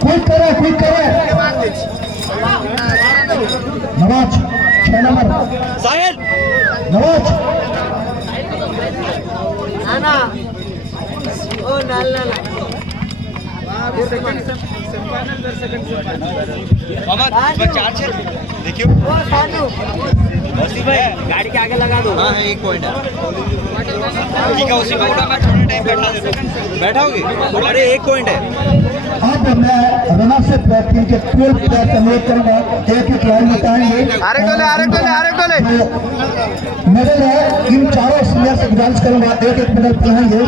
क्विक करे नवाज 6 नंबर साहिल नवाज आना ओ नाल नाल देखियो ओ सानू गाड़ी के आगे लगा दो। हाँ है, एक पॉइंट है। ठीक है, उसी पॉइंट में मैं थोड़ा टाइम बैठा देता। बैठाओगे? अरे एक पॉइंट है। अब मैं रनरशिप टीम के 12 प्लेयर का अनुरोध करूंगा, एक लाइन बताएंगे। मेडल है, इन चारों सीनियर से गुजारिश करूंगा, एक मेडल पिलाएंगे।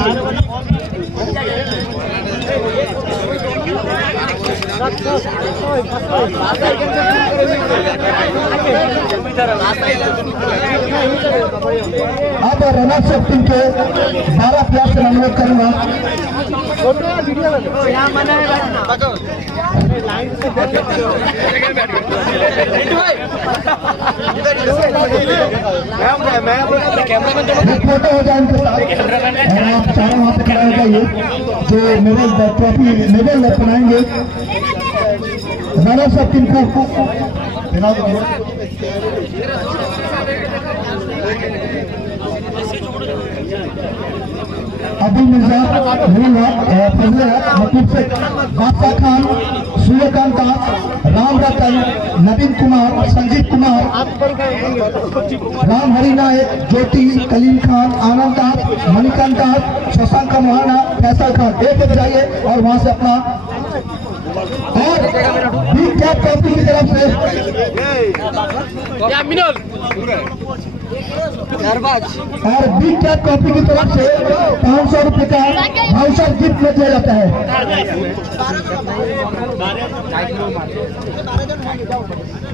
अब रनरशिप टीम के 12 प्लेयर से अनुरोध करूंगा। यहाँ मना है बैठना। फोटो हो जाए इनके साथ और आप चारों वहाँ पे खड़ा हो जाइए। जो मेडल ट्रॉफी मेडल बनाएंगे रनरशिप टीम को दिला अब्दुल मिर्जा, फजले मकूब शेख, बादशाह खान, सूर्यकांत दास, राम रतन, नवीन कुमार, संजीव कुमार, राम हरि नायक, ज्योति, कलीम खान, आनंद दास, मणिकांत दास, शशांक मोहाना, फैसल खान। एक जाइए और वहां से अपना और बिग कैप ट्रॉफी की तरफ से और बिग कैप ट्रॉफी की तरफ से 500 रुपए का वाउचर गिफ्ट में दिया जाता है।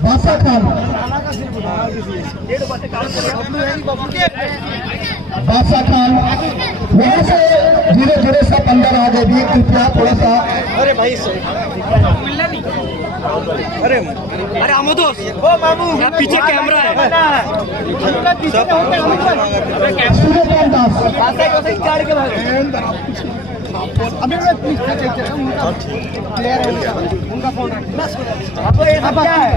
बादशाह खान, बादशाह खान वहाँ से धीरे धीरे सब अंदर आ गए। भी कृपया थोड़ा सा अरे भाई अरे अरे आमोदोस ओ मामू पीछे कैमरा है। सूर्यकांत दास अभी मैं उनका फोन अब ये सब क्या है?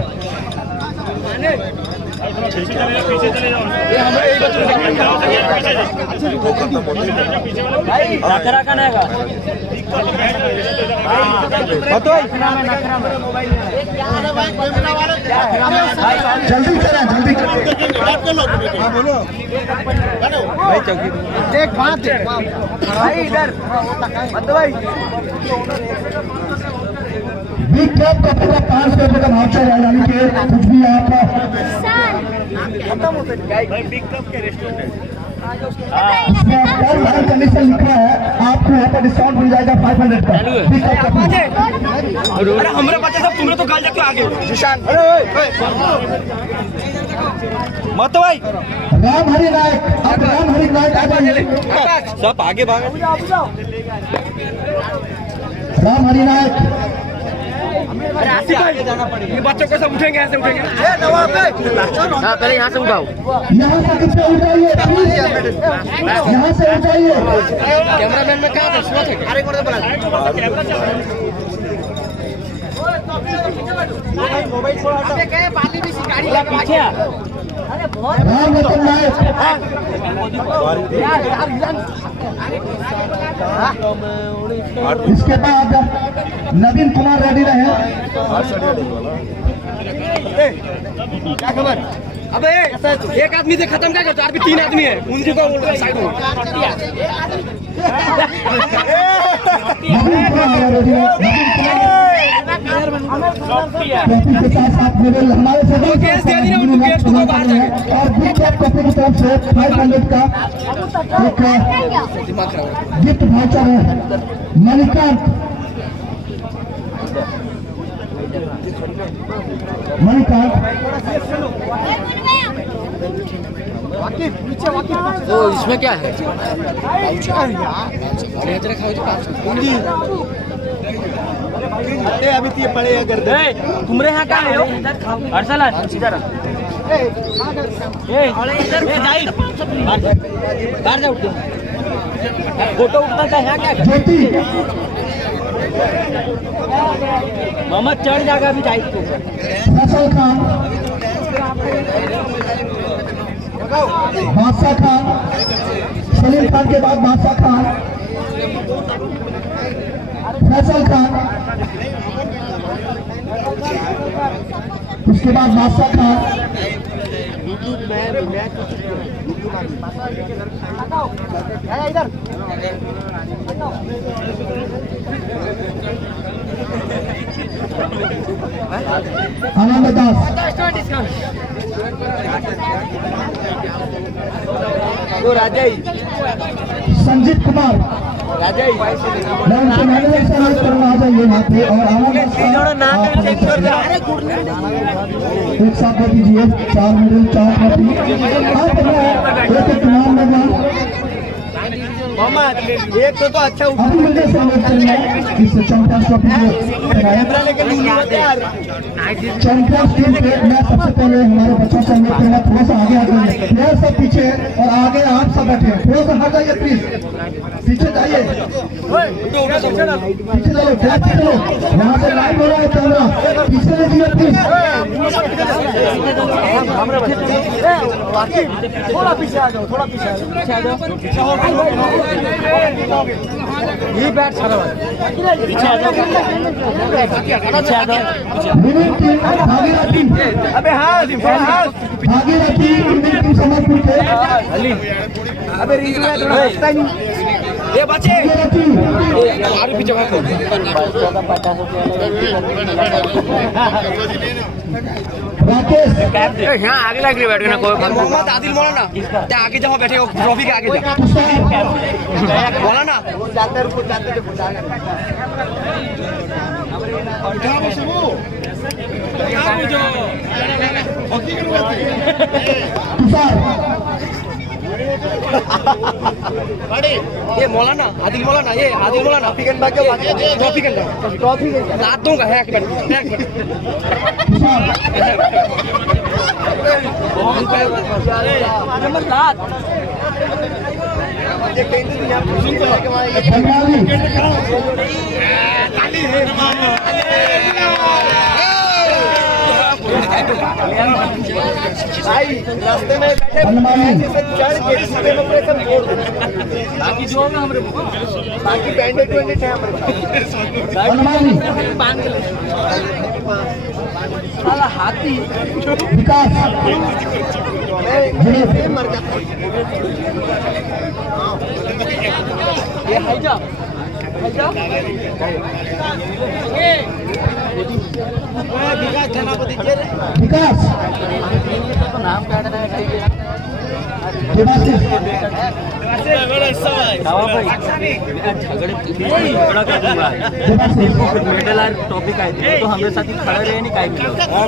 पीछे चले जाओ। ये हमारे एक भाई नखरा का नहीं का जल्दी करें, जल्दी करें। हाँ बोलो भाई चौकी देख वहाँ देख भाई इधर भाई बिग कैप का पूरा 500 रुपए का वाउचर है, यानी कि कुछ भी आप इसमें टर्म एंड कंडीशन लिखा है। आपको यहाँ पर डिस्काउंट मिल जाएगा 500 का। बिग कैप का अरे हमारे बच्चे सब तुमने तो गाल जाके आगे निशान मत भाई राम हरि नायक, आप राम हरि नायक आ जाइए। सब आगे भागे। राम हरि नायक, अरे आसिफ भाई जाना पड़ेगा। ये बच्चों को सब उठेंगे ऐसे उठेंगे। हाँ पहले यहाँ से उठाओ। यहाँ से कितने उठाइए, यहाँ से उठाइए। कैमरामैन में क्या है? अरे मोबाइल थोड़ा पीछे। अरे बहुत राम रतन नायक, इसके बाद नवीन कुमार रेडी रहे। क्या खबर? अबे एक आदमी से खत्म क्या करते? अभी 3 आदमी है उनकी को साइड में। नवीन कुमार रेडी है। ट्रॉफी के साथ साथ मेडल हमारे सभी केस दे दी ना उनको, केस को बाहर जाके। और बिग कैप ट्रॉफी की तरफ से 500 का एक गिफ्ट वाउचर है। मणिकांत, तो इसमें क्या है? अभी तो पड़े अगर तुमरे यहाँ क्या है? अर्सलन इधर बाहर जा उठ फोटो उठता था यहाँ क्या? ज्योति, मोहम्मद चढ़ जाएगा अभी टाइट को। फैसल खान, बादशाह खान, सलीम खान के बाद बादशाह खान, फैसल खान, उसके बाद बादशाह खान, आनंद दास, संजीत कुमार, आ जाइए यहाँ पे। और आनंद एक साथ दे दीजिए 4 मेडल 4 ट्रॉफी। एक इनाम मिला मोहम्मद एक तो अच्छा अभी मुझे इस चैंपियंस ट्रॉफी चैंपियंस टीम पे मैं सबसे पहले हमारे बच्चों से अनुरोध करूंगा थोड़ा सा आगे आ जाइए, प्लेयर सब पीछे और आगे आप सब बैठे हैं, थोड़ा सा हट जाइए प्लीज, पीछे जाइए, पीछे चलो चलो, यहाँ से लाइव हो रहा है कैमरा, पीछे लीजिए प्लीज, थोड़ा पीछे आ जाओ, थोड़ा पीछे आ जाओ। ये बैट सारा पीछे आ जाओ, पीछे आ जाओ। विनिंग टीम भागीरथी, अबे हाँ भागीरथी विनिंग टीम समझ के अबे रिंग में थोड़ा हटता नहीं ये बच्चे आगे पीछे भागो। राकेश, यहाँ आगे लग रही बैठे ना कोई मोहम्मद आदिल मौलाना क्या आगे जाओ बैठे हो ट्रॉफी के आगे जा मौलाना ये मौलाना आदिल मौलाना ये आदिल मौलाना ट्रॉफी के लात दूंगा है रास्ते में बैठे चढ़ के बाकी जो होगा हमारे बाकी बैंडेड वेंडेड है हमारे हाथी विकास, ये हाईजा विकास, नाम काट रहा है मेडल और टॉपिक आए तो हमारे साथ ही खड़ा रहे नहीं काहे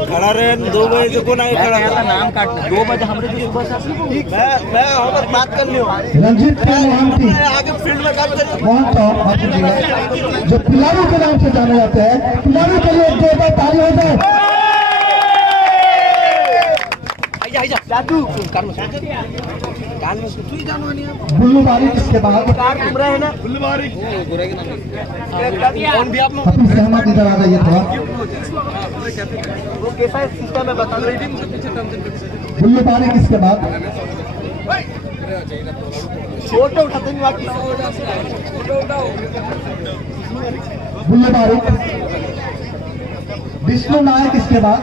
खड़ा रहे 2 बजे को नहीं खड़ा नाम काट 2 बजे हमारे जो सुबह मैं बात कर लियो रंजीत मोहंती आगे फील्ड में काम कर मोहन चौक जो पिलारू के नाम से जाने जाते हैं, पिलारू के लिए 2 बार ताली हो जाए। जादू कान में तू ही जानो नहीं बुल्लू बारी इसके बाद कार घूम रहा है ना बुल्लू बारी कौन भी आप लोग अपनी सहमत इधर आ जाइए थोड़ा। वो कैसा है सिस्टम है बता रही थी बुल्लू बारी किसके बाद फोटो उठाते नहीं बाकी बुल्लू बारी, विष्णु नायक इसके बाद,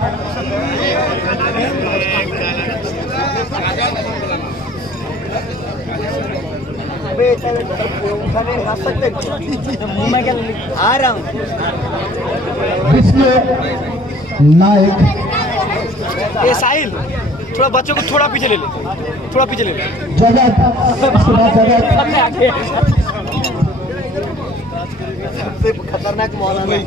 आ रहा हूँ विष्णु नायक, ये साहिल थोड़ा बच्चों को थोड़ा पीछे ले ले थोड़ा पीछे ले ले जगत, इसके बाद जगत, सबसे खतरनाक मौलाना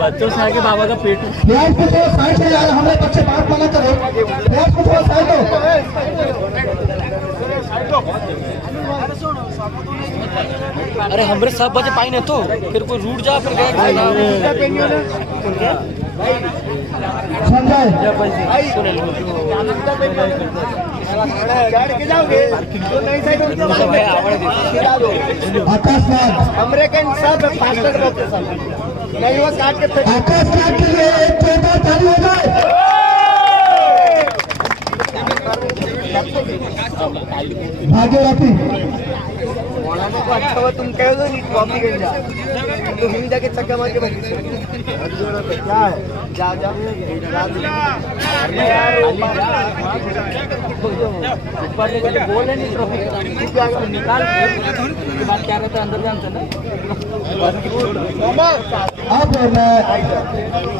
बच्चों से आगे बाबा का पेट प्याज को थोड़ा साइड से यार, हमें बच्चे बात माना करो, प्याज को थोड़ा साइड दो। अरे हमरे सब बच्चे पाई नहीं तो फिर कोई रूट जा फिर गए संजय, जाओगे आकाश राज, हमरे के सब फास्टर आकाश काट के लिए एक जोरदार ताली हो जाए। भाग्यवती अच्छा हुआ तुम कह दो नहीं कॉपी कर जा तो हिल जाके चक्का मार के बैठ क्या है जा जा बोल नहीं ट्रॉफी निकाल उसके बाद क्या रहता है अंदर जानते ना अब मैं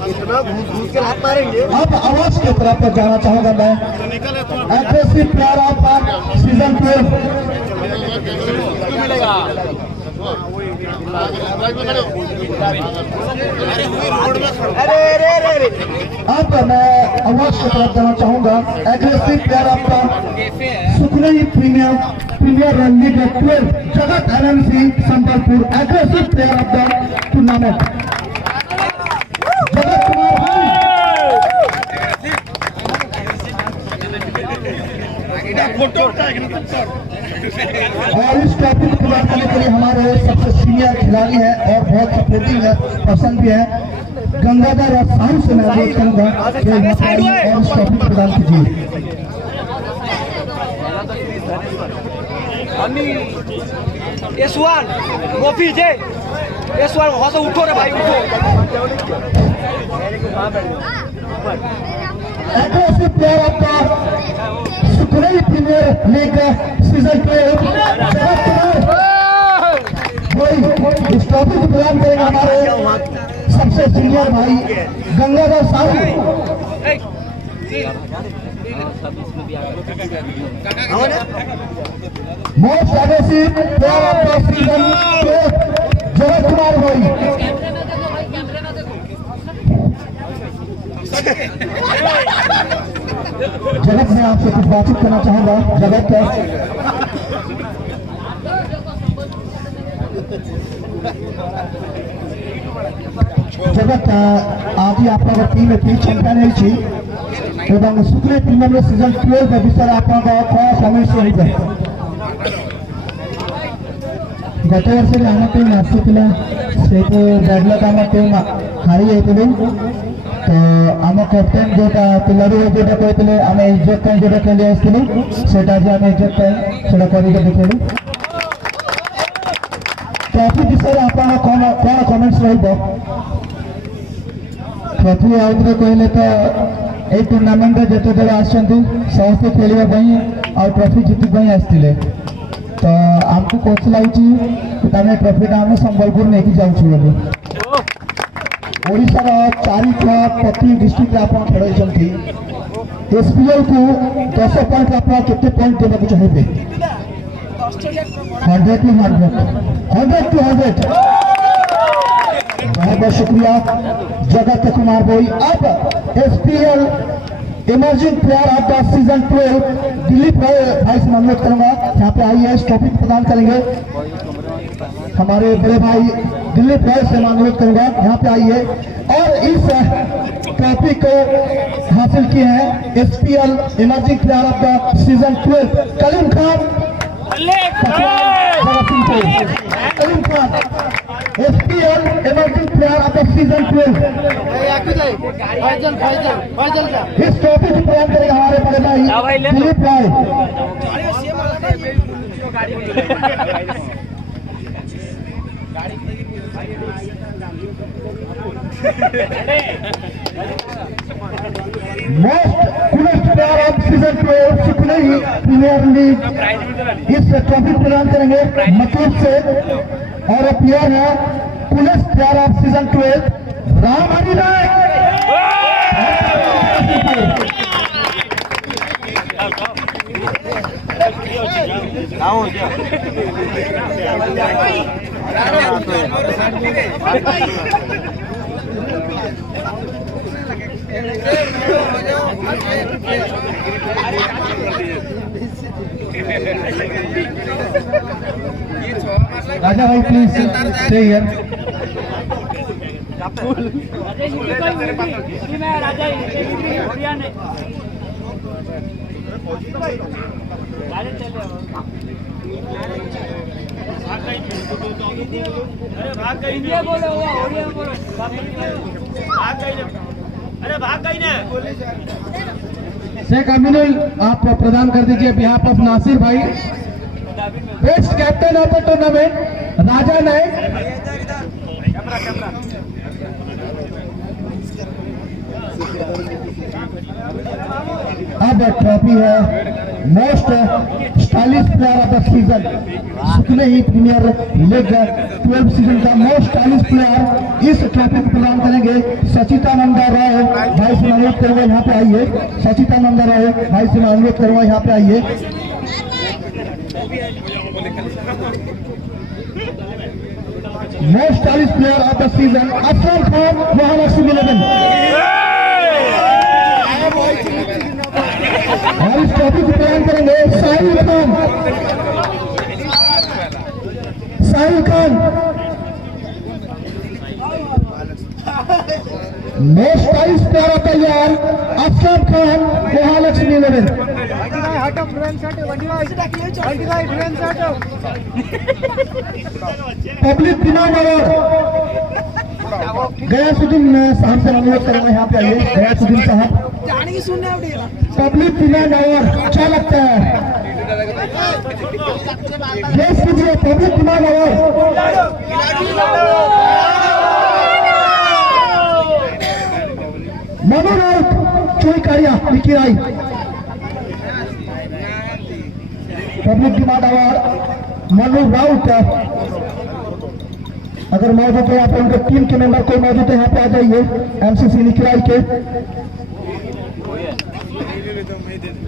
इतना घूस के हाथ मारेंगे। अब आवाज की तरफ पर जाना चाहूंगा मैं। एग्रेसिव प्लेयर ऑफ सीजन 12 अब मैं आवाज की तरफ जाना चाहूंगा। Aggressive player of Sukhnai premier league 12 Jagat NMC Sambalpur aggressive player of the tournament Jagat Kumar भाई। और इस ट्रॉफी को प्रदान करने के लिए हमारे सबसे सीनियर खिलाड़ी हैं और बहुत सपोर्टिव है, पसंद भी है। गंगाधर और साहू से मैं अनुरोध करूंगा कि यहाँ पर आइए और इस ट्रॉफी को प्रदान कीजिए। S1 कॉफी जे S1 वहां से उठो रे भाई उठो। Aggressive player of the Sukhnai premier league season 12 Jagat Kumar भाई इस ट्रॉफी को प्रदान करेंगे हमारे सबसे सीनियर भाई Gangadhar Sahu. Most aggressive player of the season 12 Jagat Kumar भाई। जगत मैं आपसे कुछ बातचीत करना चाहूंगा। जगत जगत आज आप टीम चैंपियन होती सुखनई प्रीमियर सीजन 12 विषय आप कौन समस्या होता गत वर्ष आम टीम आसला से बैडलक आम टीम हारी जाइए तो आम कैप्टेन जोटा पिलारू जोटा कहते आम इज्जत जोटा खेली आसलु से आज आम इज्जत से देखलु। ट्रॉफी विषय आप कौन कमेंट्स ट्रॉफी आउ थे कहले तो ये टूर्नामेंट जिते दल आसते खेलवाई और ट्रॉफी जीतवाई आसते तो आमको कौन लगे ट्रॉफीटा आम संबलपुर नहीं जाऊँ ओडिशार 4 प्रति डिस्ट्रिक्ट आप खेलती एसपीएल को 10 पॉइंट आप केते पॉइंट देना चाहिए 100 to 100 बहुत बहुत शुक्रिया जगत कुमार भाई। अब SPL emerging player of the season 12 Dilip भाई से अनुरोध करूंगा यहाँ पे आइए इस ट्रॉफी प्रदान करेंगे। हमारे बड़े भाई दिलीप भाई से अनुरोध करूंगा यहाँ पे आइए और इस ट्रॉफी को हासिल किए हैं SPL emerging player of the season 12 Kaleem Khan SPL emerging player of the season 12 इस ट्रॉफी को प्रदान करेगा हमारे बड़े भाई दिलीप भाई। Most coolest player of season 12 Sukhnai premier league इस ट्रॉफी प्रदान करेंगे मतलब से और प्लेयर है coolest player of season 12 Ram Hari Rai. Raja भाई please stay here. Sheikh Aminul आप प्रदान कर दीजिए बिहाफ ऑफ नासिर भाई। Best captain of the tournament Raja Nayak. अब ट्रॉफी है most stylish player of the season, Sukhnai ही प्रीमियर लीग 12 सीजन का मोस्ट स्टाइलिश प्लेयर। इस ट्रॉफी को प्रदान करेंगे सचितानंदा राय भाई से अनुरोध करूंगा यहाँ पे आइए। सचितानंदा राय भाई से अनुरोध करूंगा यहाँ पे आइए। Most stylish player of the season Afzal Khan Mahalakshmi 11 और इस ट्रॉफी को प्रदान करेंगे Sahil Khan. Sahil Khan most stylish player of the year Afzal Khan Mahalakshmi 11। Public demand award Ghiyasuddin साहब से अनुरोध करेंगे यहाँ पे आइए। गयासुद्दीन साहब पब्लिक डिमांड अवार्ड अच्छा लगता है, गेस कीजिए public demand award. Manu Raut Chuikaria Nikirai public demand award Manu Raut. अगर मौजूद है यहाँ पे उनके टीम के मेंबर कोई मौजूद है यहाँ पे आ जाइए। एमसीसी निकिराई के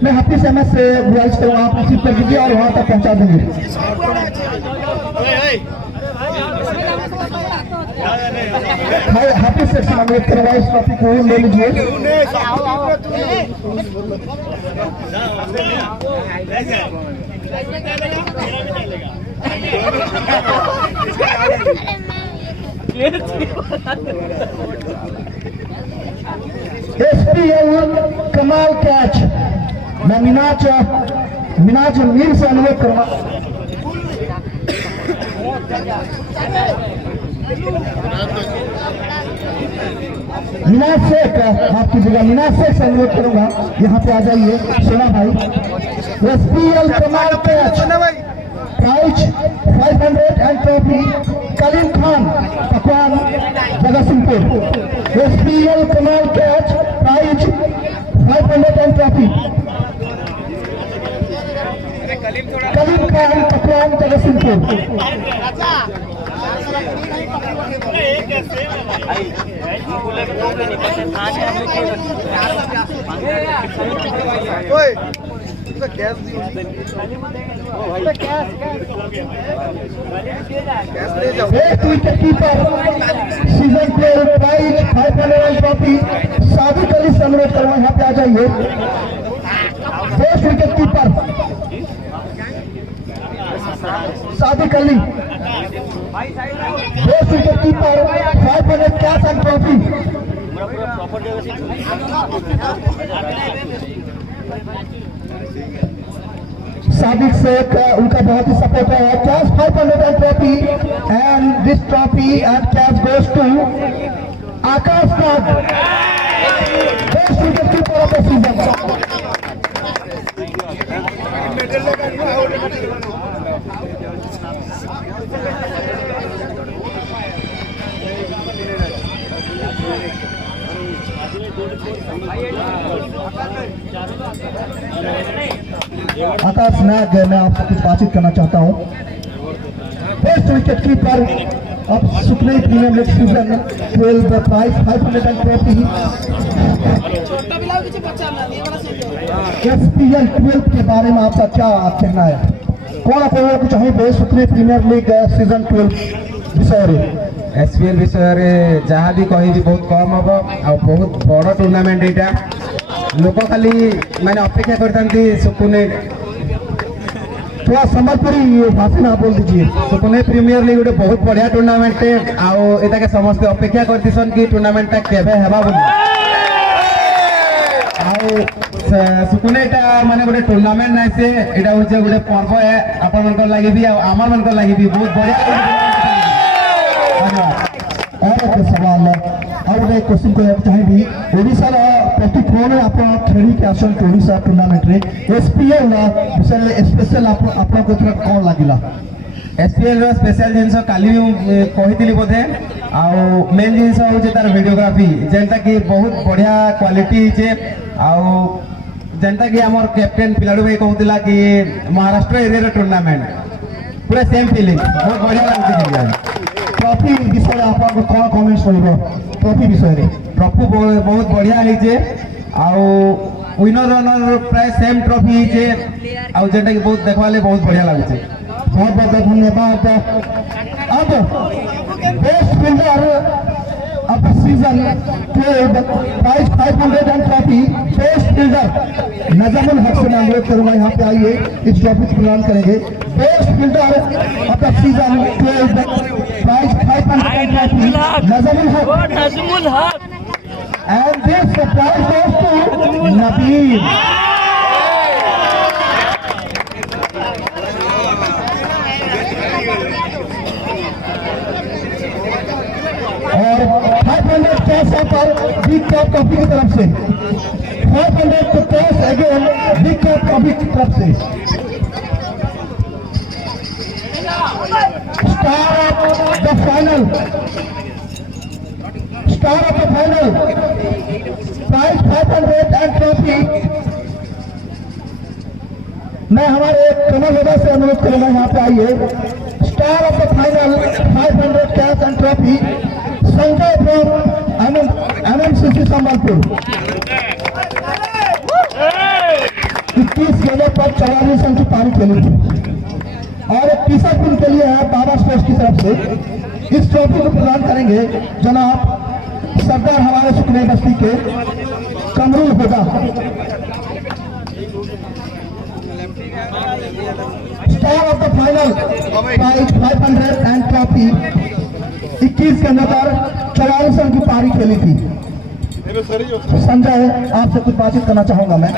मैं हाफिज अहमद से गुजारिश करूँगा आप रिसीव कर दीजिए और वहां तक पहुंचा देंगे। हाफिज से अनुरोध करूँगा इस टॉपिक को ले लीजिए। SPL कमाल कैच मैं मिनाज मीर से अनुरोध करूंगा। मिनाज शेख आपकी जगह मिनाज शेख से अनुरोध करूंगा यहाँ पे आ जाइए। सोना भाई SPL कमाल catch prize 500 and trophy Kaleem Khan Pakwan Jagatsinghpur. SPL कमाल catch prize 500 and trophy Kaleem Khan Pakwan Jagatsinghpur. Wicket keeper season 12 prize 500 trophy Sadiq Ali से अनुरोध करूंगा यहाँ पे आ जाइए। Best wicket keeper Sadiq Ali. Best wicket keeper 500 cash and trophy Sadiq Sheikh उनका बहुत ही सपोर्ट है। Cash 500 trophy and this trophy and cash goes to Akash Nag best wicket keeper of the season. Akash Nag मैं आपसे कुछ बातचीत करना चाहता हूँ। बेस्ट विकेट कीपर अब Sukhnai premier league season 12 prize 500 trophy SPL 12 के बारे में आपका क्या कहना है? कौन कहना चाहिए सुखने प्रीमियर लीग सीजन 12 विषय? SPL विषय जहाँ भी कही बहुत कम हम आ बहुत बड़ टूर्नामेंट यहाँ लोक खाली मैंने अपेक्षा करते सुकुने थोड़ा संबलपुरी भाषा ना बोल दीजिए। सुकुने प्रीमियर लीग गोटे बहुत बढ़िया टूर्नामेंट आउ समस्त अपेक्षा करतीसन कि टूर्नामेंट केबे हेबा बोली सुकुने एटा माने गोटे टूर्नामेंट नाइ से एटा होचे गोटे पर्व है अपन मन को लागि भी आमार मन को लागि भी बहुत बढ़िया धन्यवाद। और एक सवाल और गोटे क्वेश्चन को चाहिए ओडिशा प्रति कोण आप खेली के आसन ओडिशा टूर्नामेंट रे एसपीएल विषय स्पेशल आप कौन लगिला एसपीएल रो स्पेशल जिनस काली कही बोधे आउ मेन जिनस होचे तार वीडियोग्राफी जेंटा कि बहुत बढ़िया क्वालिटी छे आउ जेंटा कि हमर कैप्टन पिलाडू भाई कहउतिला कि महाराष्ट्र एरिया रो टूर्नामेंट पूरा सेम फीलिंग बहुत बढ़िया लागुची। ट्रॉफी विषय आप कौन कमेंट्स करिवो ट्रॉफी विषय रे ट्रॉफी बहुत बढ़िया है आउ विनर रनर प्राय सेम ट्रॉफी है आउ जेंटा कि बहुत देखवाले बहुत बढ़िया लागुची। बहुत बहुत धन्यवाद। अब best fielder of the season 12 prize 500 and trophy best fielder Najmul Haq से मैं अनुरोध करूंगा यहाँ पे आइए इस ट्रॉफी को प्रदान करेंगे। Best fielder of the season 12 prize 500 and trophy Najmul Haque and this prize goes to Nabeel. और 500 कैश पर बिग कप कॉफी की तरफ से 500 तो cash again big cup coffee की तरफ से star of the final prize 500 and trophy. मैं हमारे कमल होगा से अनुरोध करूंगा यहाँ पे आइए। Star of the final 500 cash and trophy Sanjay from MMCC Sambalpur. 21 गेंदों पर 44 रन की पारी खेली थी और एक टी-शर्ट टीम के लिए है बाबा स्पोर्ट्स की तरफ से। इस ट्रॉफी को प्रदान करेंगे जनाब सरदार हमारे सुखने बस्ती के कमरुल होगा। Star of the final prize 500 and trophy 21 के अंदर 44 रन की पारी खेली थी। संजय आपसे कुछ बातचीत करना चाहूंगा मैं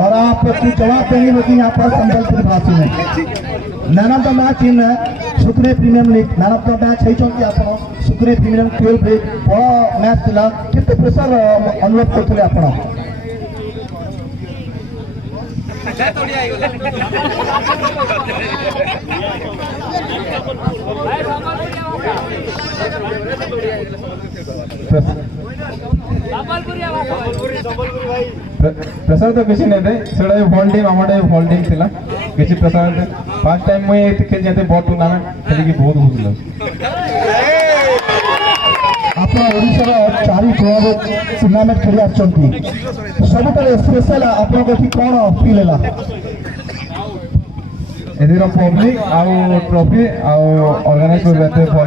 और आप कुछ जवाब देंगे होगी यहाँ पर संबलपुर भाषी में। Man of the match in Sukre premium league man of the match होती आप सुक्रे प्रीमियम 12 रे बड़ा मैच थिला केते प्रेशर अनुभव करथिले आपण प्रेशर तो किसी नहीं थे सेटा भल टीम आम भल टीम थिला किसी प्रेशर फर्स्ट टाइम मुझे खेल जाते बड़ टूर्नामेंट खेल बहुत खुशी लगे। आप ओडिशा चारि क्लब टूर्नामेंट खेली आछंती सबुठारे स्पेशल आपन को कोन फील हैला एदिर पब्लिक आउ ट्रॉफी आउ ऑर्गेनाइज करते फॉर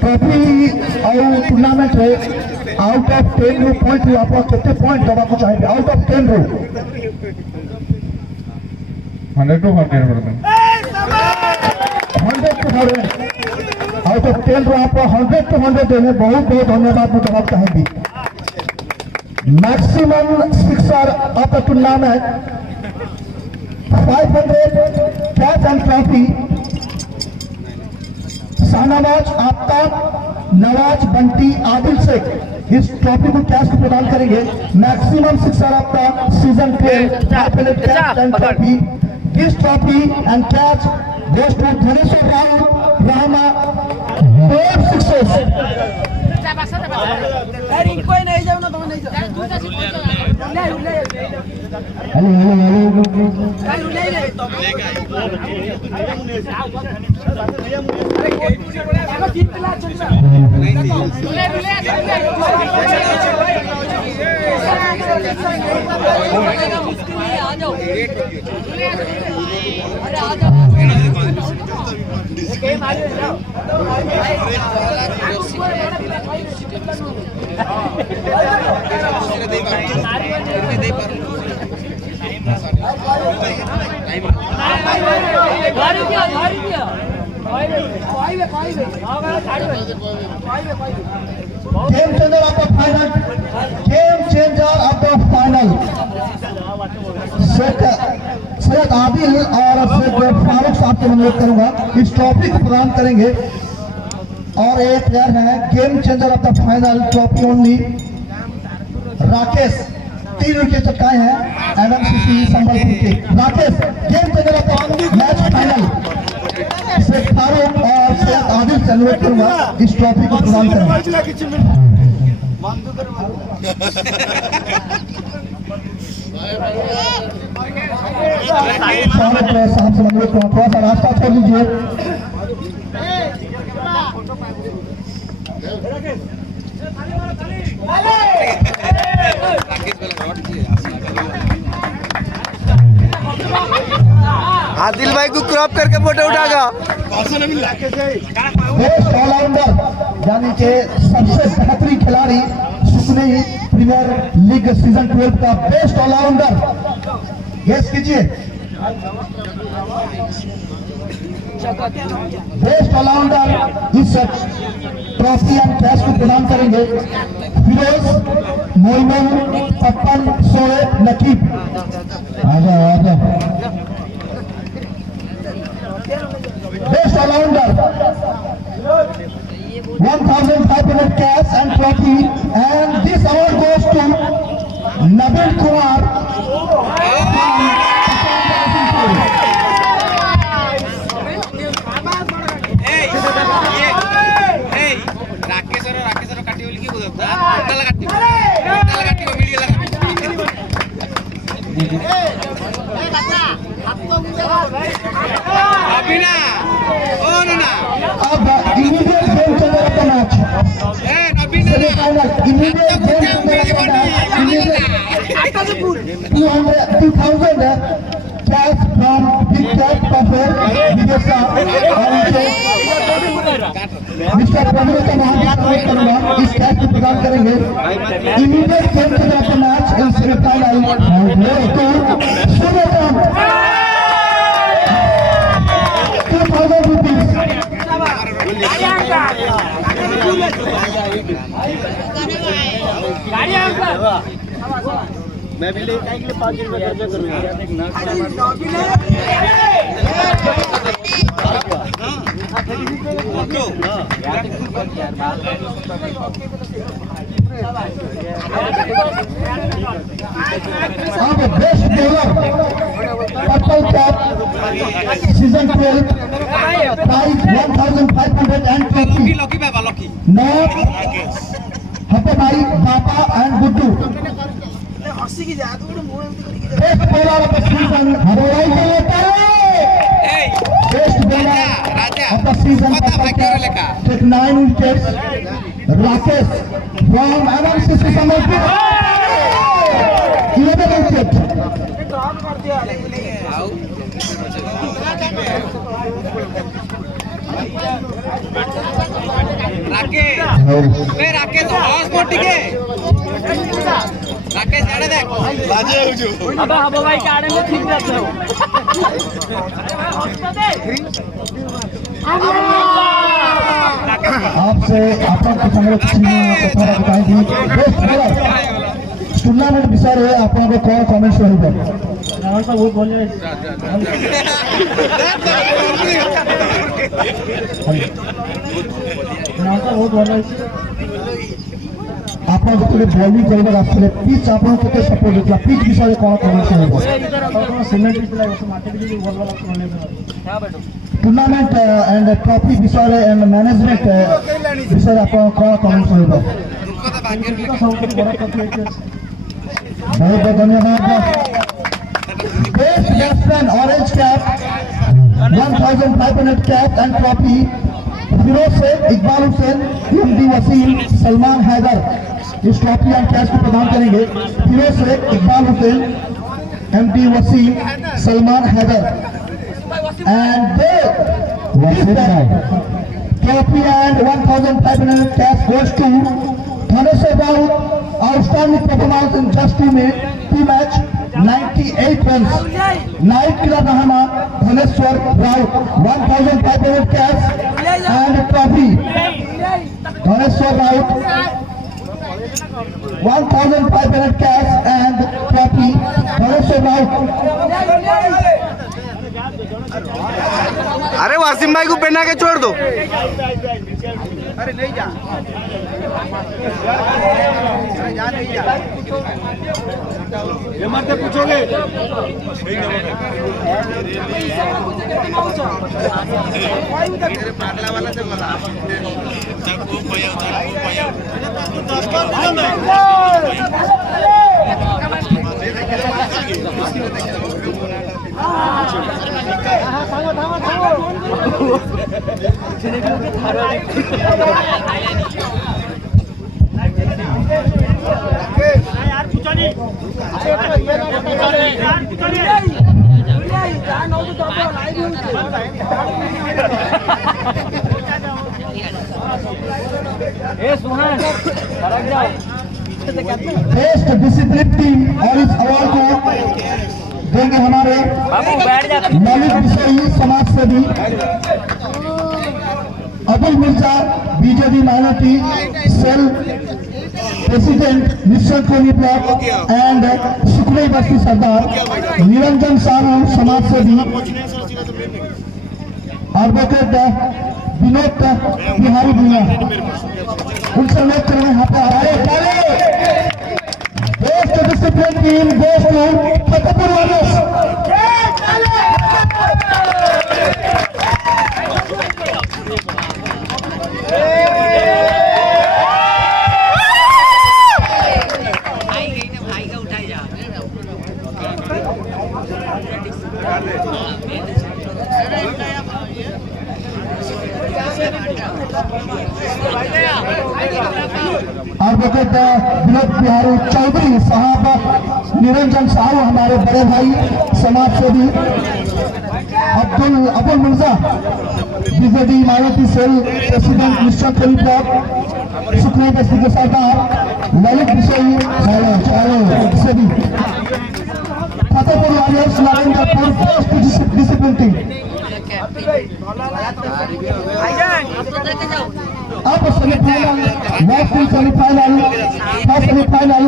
ट्रॉफी और टूर्नामेंट रे आउट ऑफ 10 रो पॉइंट रो आप केते पॉइंट दबा को चाहिए आउट ऑफ 10 रो 100 to 100 percent 100 to 100 out of 10 रो आप 100 टू 100 देने बहुत बहुत धन्यवाद मैं जवाब चाहेंगी। Maximum sixer of the tournament 500 catch and trophy Shahnawaz Aftab Nawaz Bunty Adil Shaikh इस ट्रॉफी को कैश को प्रदान करेंगे। Maximum sixer of the season 12 catch and trophy this trophy and catch goes to Dhaneshwar Rao Rahma 4 sixes. Game changer of the final, game changer of the final Syed Adil और सैयद फारूक साहब से अनुरोध करूंगा इस ट्रॉफी को प्रदान करेंगे। और एक प्लेयर है game changer of the final trophy only, Rakesh 3 wicket चटकाए हैं एमएमसीसी संबलपुर के। Rakesh game changer of the match final Syed Farooq और सैयद आदिल से अनुरोध करूंगा इस ट्रॉफी को प्रदान करेंगे। साहब से अनुरोध करूंगा थोड़ा सा रास्ता छोड़ दीजिए। आदिल भाई को क्रॉप करके फोटो उठागा। बेस्ट ऑलराउंडर यानी कि सबसे बेहतरीन खिलाड़ी सुकनी प्रीमियर लीग सीजन 12 का बेस्ट ऑलराउंडर गेस कीजिए। बेस्ट ऑलराउंडर इस ट्रॉफी एंड कैश को प्रदान करेंगे फिरोज, मोइनुल, पप्पन, शोएब, नकीब। आजा आजा। Best allrounder 1500 cash and trophy, and this award goes to Navin Kumar. Rakesh काटी बोली क्यों काटी को मीडिया अभी ना ओ ना अब immediate game changer of the match. Semi-final immediate game changer of the match. Immediate 2,000 cash from Big Cat Buffet Videsa और मिस्टर प्रभुता महान करूंगा इस कैश को प्रदान करेंगे। Immediate game changer of the match in semifinal goes to Suryakanth 2,000 rupees। मैं भी लेके आएंगे 5 रुपए खर्चा करूंगा। अब best bowler purple cap season 12 prize 1,500 and trophy नॉट हप्पे भाई बापा and Guddu. Best bowler of the season हरवाई के लेता है। Best bowler of the season take 9 wickets Rakesh from MMCC Sambalpur 11 wicket. Rakesh hospital के राकेश जाने दे बाजे हो अबे हबो भाई काड़े में ठीक रहते हो। आपसे आपन को संग्रह कथा बताई थी बेस्ट बॉलर टूर्नामेंट विषय रहे आपन को कौन कमेंट से होगा रावण का बहुत बोल रहे आपन को पूरे बॉलिंग करबा रास्ते पिच आपन को के सपोर्ट देला पिच विषय कौन कमेंट से होगा सिमेंट पिच लागे तो माटी भी बोल वाला सुनने में टूर्नामेंट एंड ट्रॉफी विषय एंड मैनेजमेंट विषय आपन कौन कमेंट से होगा। बहुत बहुत धन्यवाद। Best batsman orange cap 1,500 cap and trophy Firoz Sheikh, Iqbal Hussain, MD Wasim, Salman Haider इस ट्रॉफी एंड कैश को प्रदान करेंगे। Firoz Sheikh, Iqbal Hussain, MD Wasim, Salman Haider and trophy and 1,500 cash goes to Thanesar Raut, outstanding performance in just 2 match 98 runs. Naik Rahama Dhaneshwar Rao 1,500 cash and trophy. Dhaneshwar Rao 1,500 cash and trophy. Dhaneshwar Rao. अरे वासिम भाई को पहना के छोड़ दो। अरे नहीं जा, ये मत पूछोगे। बेस्ट डिसिप्लिन टीम और इस अवार्ड को देंगे हमारे ललित विषयी समाज सेवी Abul Mirza BJP minority cell president mission Koni block and Sukhnai Basti Sardar Niranjan Sahu समाज सेवी एडवोकेट विनोद बिहारी भूया उनसे लोग करेंगे यहाँ पे आ रहे best discipline team best Fatehpur warriors. Advocate Vinod Bihari Chaudhary साहब निरंजन साहू हमारे बड़े भाई समाज सेवी Abdul Mirza BJD minority cell president mister Koni block Sukhnai बस्ती के सरदार ललित विषयी सेवी Fatehpur warriors Narayanpur best discipline team. अब semifinal last semifinal first semifinal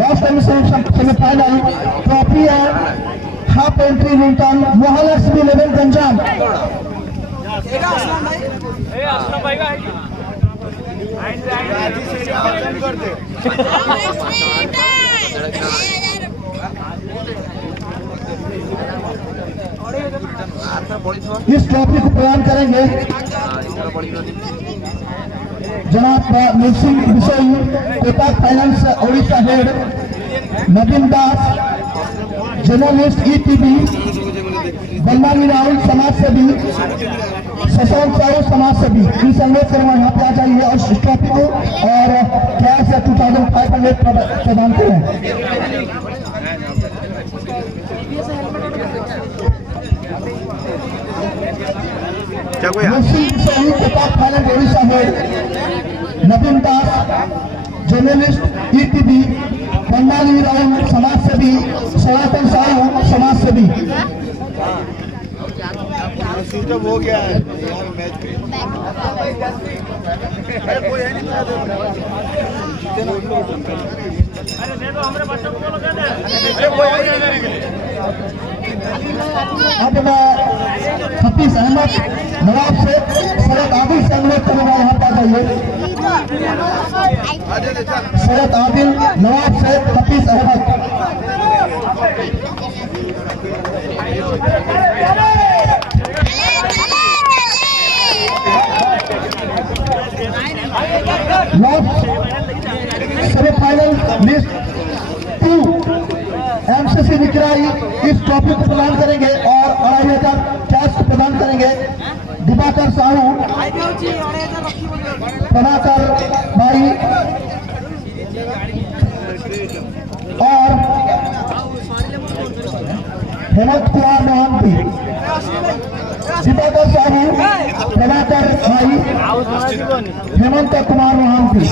last semifinal trophy है हाफ एंट्री लुल्तान महालक्ष्मी लेवल गंजाम। इस ट्रॉफी को प्रदान करेंगे जनाब नरसिंह विषयी कोटक फाइनेंस ओडिशा हेड नवीन दास जर्नलिस्ट ईटीवी बलवानी राहुल समाज सेवी शशांक साहू समाज सेवी इन संगत से यहाँ पे आ जाइए और इस ट्रॉफी को और कैश 2500 प्रदान करें। कोटक फाइनेंस ओडिशा हेड नवीन दास जर्नलिस्ट ईटीवी बंगाली राहुल समाज सेवी सनातन साहू समाज सेवी। हो गया है अब मैं हफीज अहमद नवाब से शरद आदिल से अनुरोध करूंगा यहाँ पर आइए। शरद आदिल नवाब से Hafeez Ahmed. Semifinal list 2 MCC विक्राई इस ट्रॉफी को प्रदान करेंगे और 2500 कैश प्रदान करेंगे दिवाकर साहू प्रभाकर भाई और हेमंत कुमार महांती, दिवाकर साहू, प्रभाकर भाई, हेमंत कुमार महांती।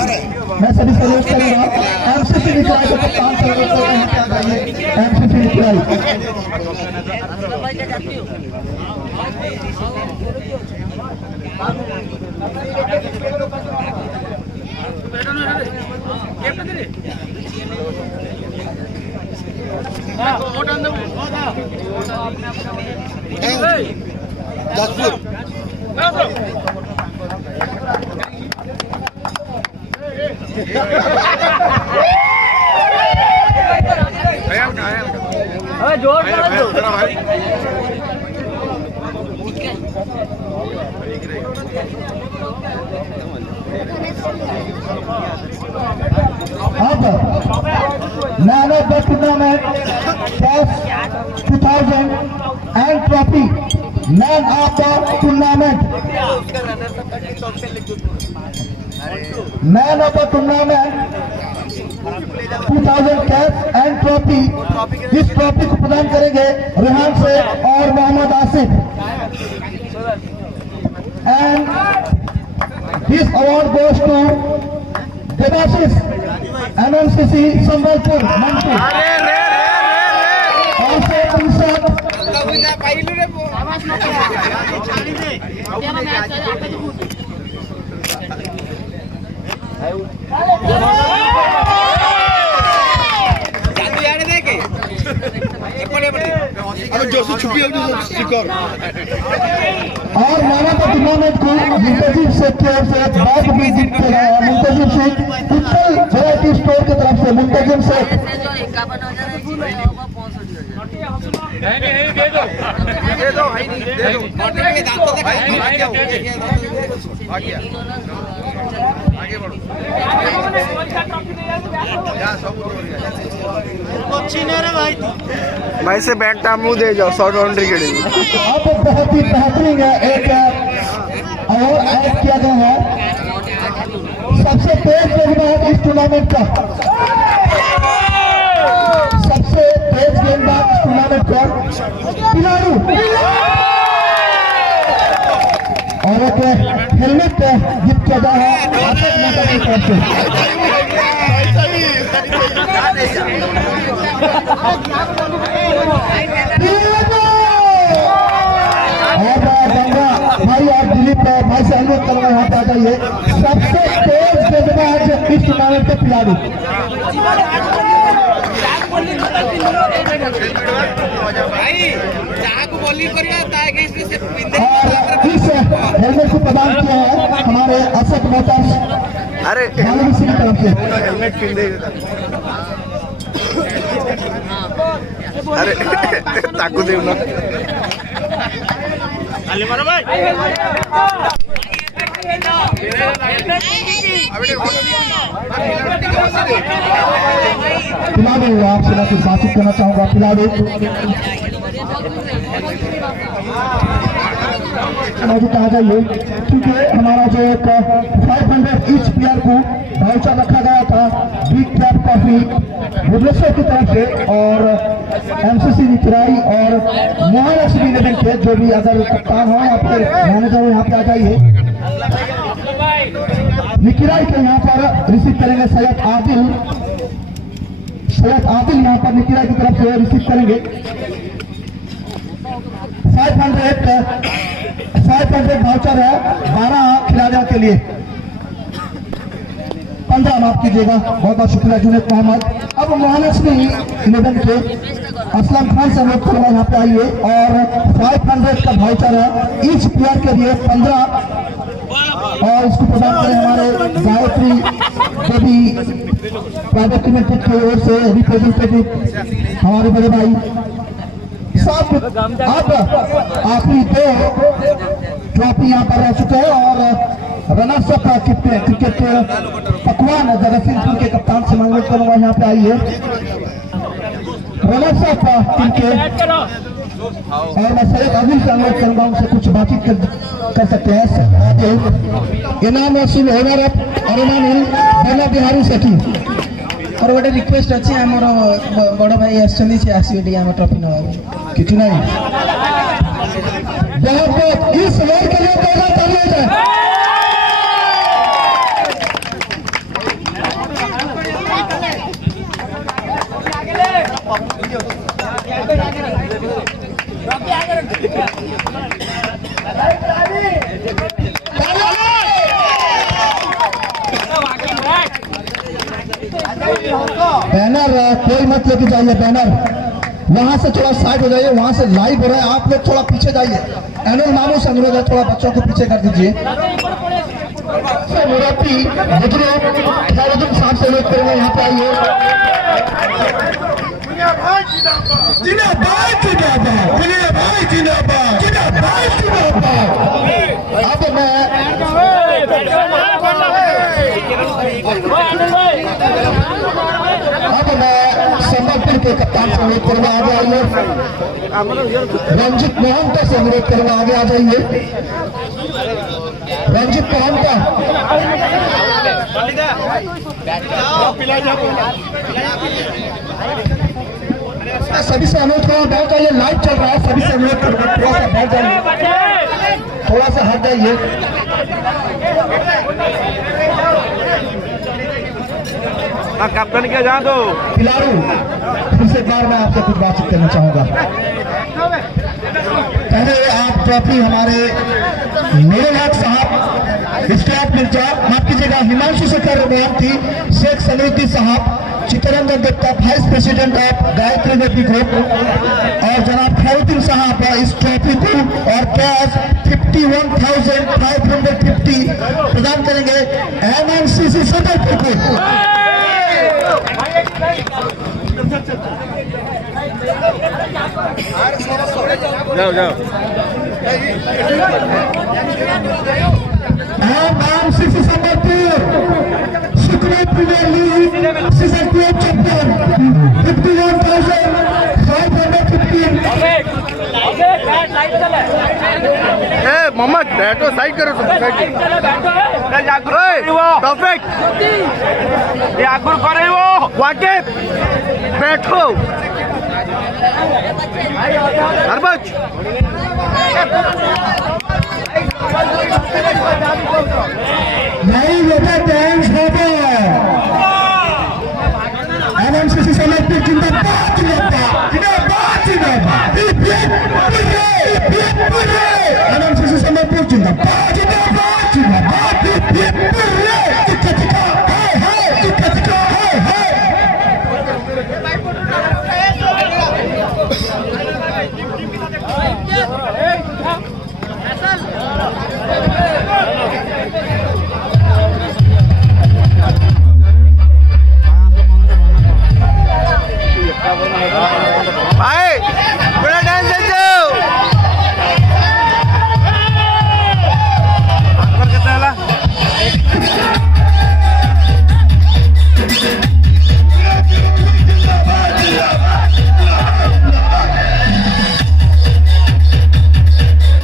मैं सभी सहयोग करूंगा। एमसीसी निकाय को कप्तान सहयोग करेंगे। एमसीसी निकाय जोर भाई अब man of the tournament cash 2000 and trophy man of the tournament man of the tournament 2000 cash and trophy. इस ट्रॉफी को प्रदान करेंगे रेहान शेख और Mohammed Asif. And this award goes to Debashish MMCC Sambalpur मंत्री। Also insert और माना का टूर्नामेंट को मुंतजिब शेख की ओर से बैट भी जीतेगा। मुंतजिब शेख उत्पल वैरायटी स्टोर की तरफ से मुंतजिब शेख। भाई से बैट मुंह दे जाओ 100 बाउंड्री के लिए। अब बहुत ही बेहतरीन एक अवार्ड ऐड किया गया है सबसे तेज गेंदबाज इस टूर्नामेंट का। सबसे तेज गेंदबाज इस टूर्नामेंट का खिलाड़ी और एक हेलमेट गिफ्ट किया गया है आसिफ नेता की तरफ से। भाई आप दिलीप भाई से अनुरोध करूंगा यहाँ पे आ जाइए। सबसे तेज गेंदबाज इस टूर्नामेंट के खिलाड़ी और इस हेलमेट को प्रदान किया है हमारे अशोक मोटर्स अरे की तरफ से। हेलमेट पिन दे अरे ताकू दे ना खिलाड़ी आपसे मैं कुछ बातचीत करना चाहूंगा। खिलाड़ी मौजूद आ जाइए क्योंकि हमारा जो एक 500 ईच प्लेयर को भाउचर रखा गया था बिग कैप कॉफी भुवनेश्वर की तरफ से और एमसीसी निकिराई और महालक्ष्मी निवेदन के जो भी अगर कप्तान हो या फिर मैनेजर हो यहाँ पे आ जाइए। निकिराई के यहाँ पर रिसीव करेंगे सैयद आदिल यहाँ पर निकिराई की तरफ से रिसीव करेंगे 500 वाउचर है 12 खिलाड़ियों के लिए 15 माफ कीजिएगा। बहुत बहुत शुक्रिया जुनेद मोहम्मद। अब महालक्ष्मी निवेदन के असलम खान से अनुरोध करूंगा यहाँ पे आइए और 500 का वाउचर है ईच प्लेयर के लिए 15 और इसको प्रदान करें हमारे गायत्री देवी प्राइवेट लिमिटेड की ओर से रिप्रेजेंटेटिव हमारे बड़े भाई साहब। अब आखिरी 2 ट्रॉफी यहाँ पर रह चुके हैं और रनर्स अप क्रिकेट पकवान जगत सिंहपुर के कप्तान से अनुरोध करूंगा यहाँ पे आइए। रनर्स अप क्रिकेट और मैं सैयद अजील से अनुरोध करूंगा उनसे कुछ बातचीत कर सकते हैं। इनाम वसूल ओनर अप अरुणानिल बेला बिहारी सेठी और गोटे रिक्वेस्ट अच्छी आम बड़ भाई आसो ट्रॉफी ना। कितना ही बहुत बहुत इस वर्ग के लिए पहला तालियां जाए। बैनर कोई मत लेके जाइए, बैनर वहां से थोड़ा साइड हो जाइए, वहां से लाइव हो रहा है, आप लोग थोड़ा पीछे जाइए। एनुअल मामू से अनुरोध है, थोड़ा बच्चों को पीछे कर दीजिए। मुराती खैरुद्दीन साहब से अनुरोध करेंगे, यहाँ पे आइए। अब मैं संबलपुर के कप्तान से अनुरोध करूंगा, आगे आइए। रंजित मोहन से अनुरोध करूंगा, आगे आ जाइए। रंजित मोहन का सभी से अनुरोध करूंगा, बैठ जाइए, लाइव चल रहा है, सभी से अनुरोध करूंगा थोड़ा सा बैठ जाइए, थोड़ा सा हट जाइए। कैप्टन क्या जा दो खिलाड़ू फिर से बार मैं आपसे कुछ बातचीत करना चाहूंगा। पहले आप ट्रॉफी हमारे मेरे लाख साहब, इस्लाम मिर्जा, माफ कीजिएगा, हिमांशु शेखर रमान थी, Sheikh Saliuddin Sahab, Chittaranjan Datta vice president of Gayatri Devi group, और जनाब खैरुद्दीन साहब इस ट्रॉफी को और कैश 51,550 प्रदान करेंगे MNCC संबलपुर को। जाओ जाओ MNCC Sambalpur supreme premier league season 2 champion 51,550। Mohammad बैठो, साइड करो, परफेक्ट करे वो वाकिफ, बैठो हरबज।